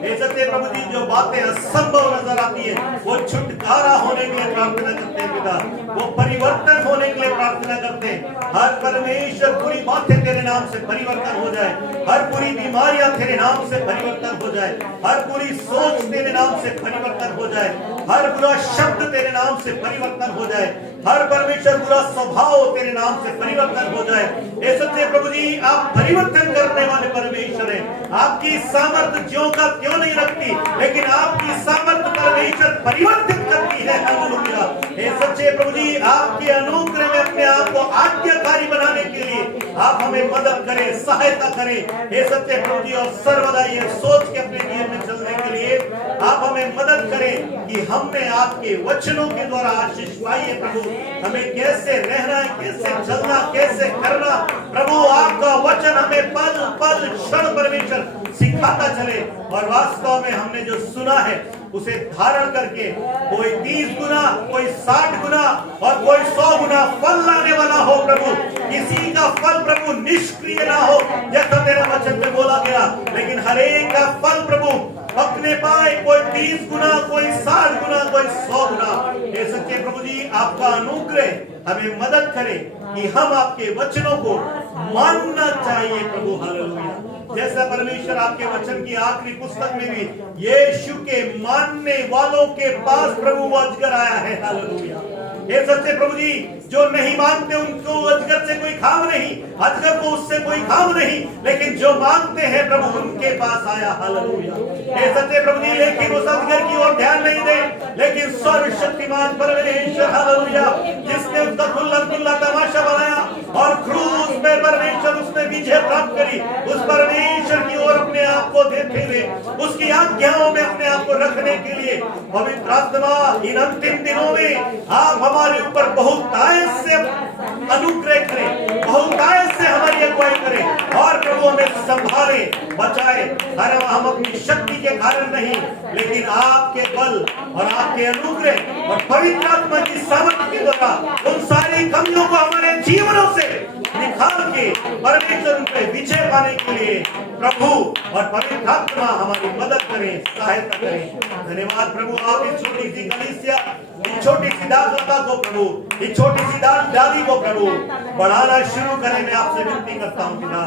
हे सत्य प्रभु जी, जो बातें असंभव नजर आती है वो छुटकारा होने के लिए प्रार्थना करते हैं पिता, वो परिवर्तन होने के लिए प्रार्थना करते हैं। हर परमेश्वर बुरी बातें तेरे नाम से परिवर्तन हो जाए, हर बुरी बीमारियां तेरे नाम से परिवर्तन हो जाए, हर बुरी सोच तेरे नाम से परिवर्तन हो जाए, हर बुरा शब्द तेरे नाम से परिवर्तन हो जाए, हर परमेश्वर बुरा स्वभाव तेरे नाम से परिवर्तन हो जाए। हे सत्य प्रभु जी, आप परिवर्तन करने वाले परमेश्वर हैं। आपकी सामर्थ ज्यों का त्यों नहीं रखती, लेकिन आपकी सामर्थ परमेश्वर परिवर्तित करती है। हालेलुया। हे सच्चे प्रभु जी, आपके अनुग्रह में अपने आप को आज्ञाकारी बनाने के लिए आप हमें मदद करें, सहायता करें। हे सच्चे प्रभु जी, और सर्वदा ये सोच के अपने जीवन में चलने के लिए आप हमें मदद करें कि हमने आपके वचनों के द्वारा आशीष पाई है। प्रभु हमें कैसे रहना है, कैसे चलना, कैसे करना, प्रभु आपका वचन हमें पल पल क्षण परमेश्वर सिखाता चले और वास्तव में हमने जो सुना है उसे धारण करके कोई 30 गुना, कोई 60 गुना और कोई 100 गुना फल लाने वाला हो प्रभु। किसी का फल प्रभु निष्क्रिय ना हो, जैसा तेरे वचन में बोला गया, लेकिन हर एक का फल प्रभु अपने पाए, कोई 30 गुना, कोई 60 गुना, कोई 100 गुना। हे सच्चे प्रभु जी, आपका अनुग्रह हमें मदद करे कि हम आपके वचनों को मानना चाहिए प्रभु। हालेलुया। जैसा परमेश्वर आपके वचन की आखिरी पुस्तक में भी यीशु के मानने वालों के पास प्रभु वो अजगर आया है। हालेलुया। हे सच्चे प्रभु जी, जो नहीं मानते उनको अजगर से कोई काम नहीं, अजगर को उससे कोई काम नहीं, लेकिन जो मानते हैं प्रभु उनके पास आया। हालेलुया। हे सच्चे प्रभु जी, लेकिन उस अजगर की ओर ध्यान नहीं दे, लेकिन सर्वशक्तिमान परमेश्वर हालेलुया, जिसने उसका खुल्ला खुल्ला तमाशा बनाया और क्रूस में परमेश्वर उसने विजय प्राप्त करी, उस परमेश्वर की ओर अपने आप को देखते हुए, उसकी आज्ञाओं में अपने आप को रखने के लिए पवित्र आत्मा इन अंतिम दिनों में आप हमारे ऊपर बहुतायत से अनुग्रह करें, बहुतायत से हमारी अगुवाई करें और प्रभु हमें संभाले, बचाए। हम अपनी शक्ति के कारण नहीं, लेकिन आपके बल और आपके अनुग्रह और पवित्र आत्मा की सामर्थ्य के द्वारा उन सारी कमियों को हमारे जीवनों से निकाल के परमेश्वर उन पर विजय पाने के लिए प्रभु और पवित्र आत्मा हमारी मदद करें, सहायता करें। धन्यवाद प्रभु। आप इस छोटी सी कलीसिया, इस छोटी सी दासलता को प्रभु, इस छोटी सी डाली को प्रभु बढ़ाना शुरू करें। मैं आपसे विनती करता हूँ पिता।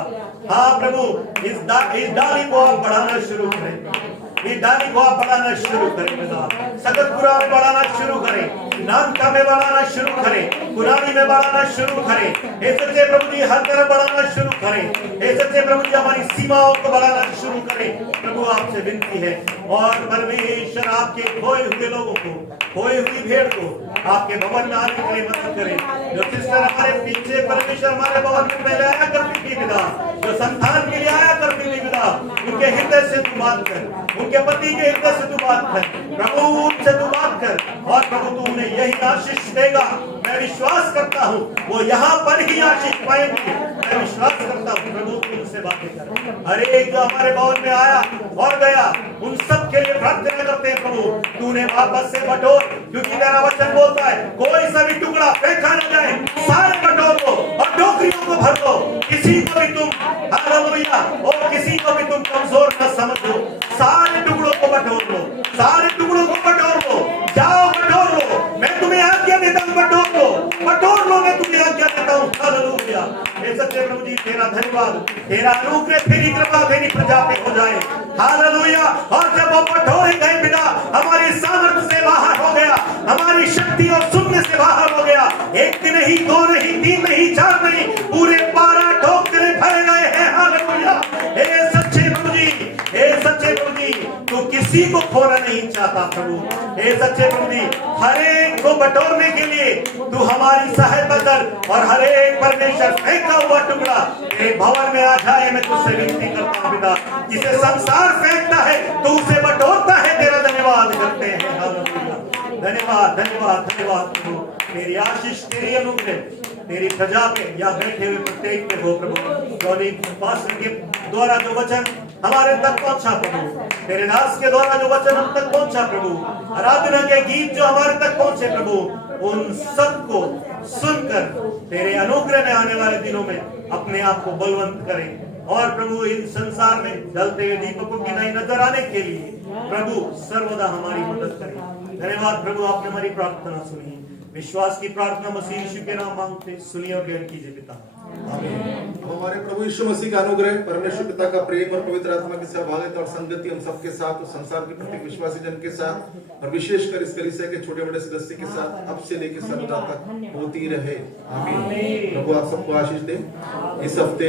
हाँ प्रभु, इस डाली को आप बढ़ाना शुरू करें, इस डाली को आप बढ़ाना शुरू करें पिता। सकतपुरा में बढ़ाना शुरू करें, नानका में बढ़ाना शुरू करें, पुरानी में बढ़ाना शुरू करें। हे सच्चे प्रभु जी, हर तरफ बढ़ाना शुरू करें। हे सच्चे प्रभु जी, हमारी सीमाओं को बढ़ाना शुरू करें प्रभु, आपसे विनती है। और परमेश्वर आपके खोए हुए लोगों को, खोई हुई भेड़ को आपके भवन में आने के लिए मदद करें। जो सिस्टर हमारे पीछे परमेश्वर हमारे भवन में पहले आया करती थी पिता, जो संतान के लिए आया करती थी पिता, उनके हृदय से तू बात कर, उनके पति के हृदय से तू बात कर प्रभु, उनसे तू बात कर। और प्रभु तू उन्हें यही आशीष देगा, मैं विश्वास करता हूँ वो यहाँ पर ही आशीष पाएंगे। मैं विश्वास करता हूँ प्रभु, तू उनसे बातें कर। हर एक जो हमारे भवन में आया और गया, उन सब के लिए प्रार्थना करते हैं प्रभु, तू उन्हें वापस से बटोर, क्योंकि तेरा वचन बोलता है कोई सा भी टुकड़ा फेंका न जाए, सारे बटोर लो और टोकरियों को भर दो। किसी को भी तुम हालेलुया और किसी को भी तुम कमजोर न समझो, सारे टुकड़ों को बटोर लो, सारे टुकड़ों को बटोर लो। जाओ बटोर लो, मैं तुम्हें आज्ञा देता हूँ, बटोर लो, बटोर लो, मैं तुम्हें आज्ञा देता हूँ। हालेलुया। हे सच्चे प्रभु जी, तेरा धन्यवाद, तेरा अनुग्रह, तेरी कृपा तेरी प्रजा पे हो जाए। हालेलुया। और जब वो बटोरे गए बिना, हमारी सामर्थ्य से बाहर हो गया, हमारी शक्ति और सुनने से बाहर हो गया। एक दिन नहीं, दो नहीं, तीन नहीं, चार नहीं, पूरे 12 ठोकरे भरे गए हैं। हालेलुया। हे सच्चे प्रभु जी, हे सच्चे प्रभु जी, तू किसी को खोना नहीं चाहता प्रभु। हे सच्चे प्रभु जी, हर एक को बटोरने के लिए तू हमारी सहायता कर और हर एक परमेश्वर फेंका हुआ टुकड़ा तेरे भवन में आ जाए। मैं तुझसे विनती करता हूँ पिता, जिसे संसार फेंकता है तो उसे बटोरता है। तेरा धन्यवाद करते हैं। हालेलुया। धन्यवाद धन्यवाद धन्यवाद प्रभु। तेरी आशीष, तेरी अनुग्रह तेरी प्रजा पे या बैठे हुए प्रत्येक पे हो प्रभु। गौरी पास्टर के द्वारा जो वचन हमारे तक पहुंचा प्रभु, तेरे दास के द्वारा जो वचन हम तक पहुंचा प्रभु, आराधना के गीत जो हमारे तक पहुंचे प्रभु, उन सबको सुनकर तेरे अनुग्रह में आने वाले दिनों में अपने आप को बलवंत करें। और प्रभु इन संसार में जलते हुए दीपकों की नई नजर आने के लिए प्रभु सर्वदा हमारी मदद करें। धन्यवाद प्रभु, आपने हमारी प्रार्थना सुनी। विश्वास की प्रार्थना मसीह यीशु के नाम मांगते, सुनिए और ग्रहण कीजिए पिता। आमीन। हमारे प्रभु यीशु मसीह का अनुग्रह, परमेश्वर पिता का प्रेम और पवित्र आत्मा की सहभागिता और संगति हम सबके साथ और संसार के प्रत्येक विश्वासी जन के साथ और विशेषकर इस कलीसिया के छोटे बड़े सदस्य के साथ अब से लेकर सर्वदा तक होती रहे। आमीन। प्रभु आप सबको आशीष दे। इस हफ्ते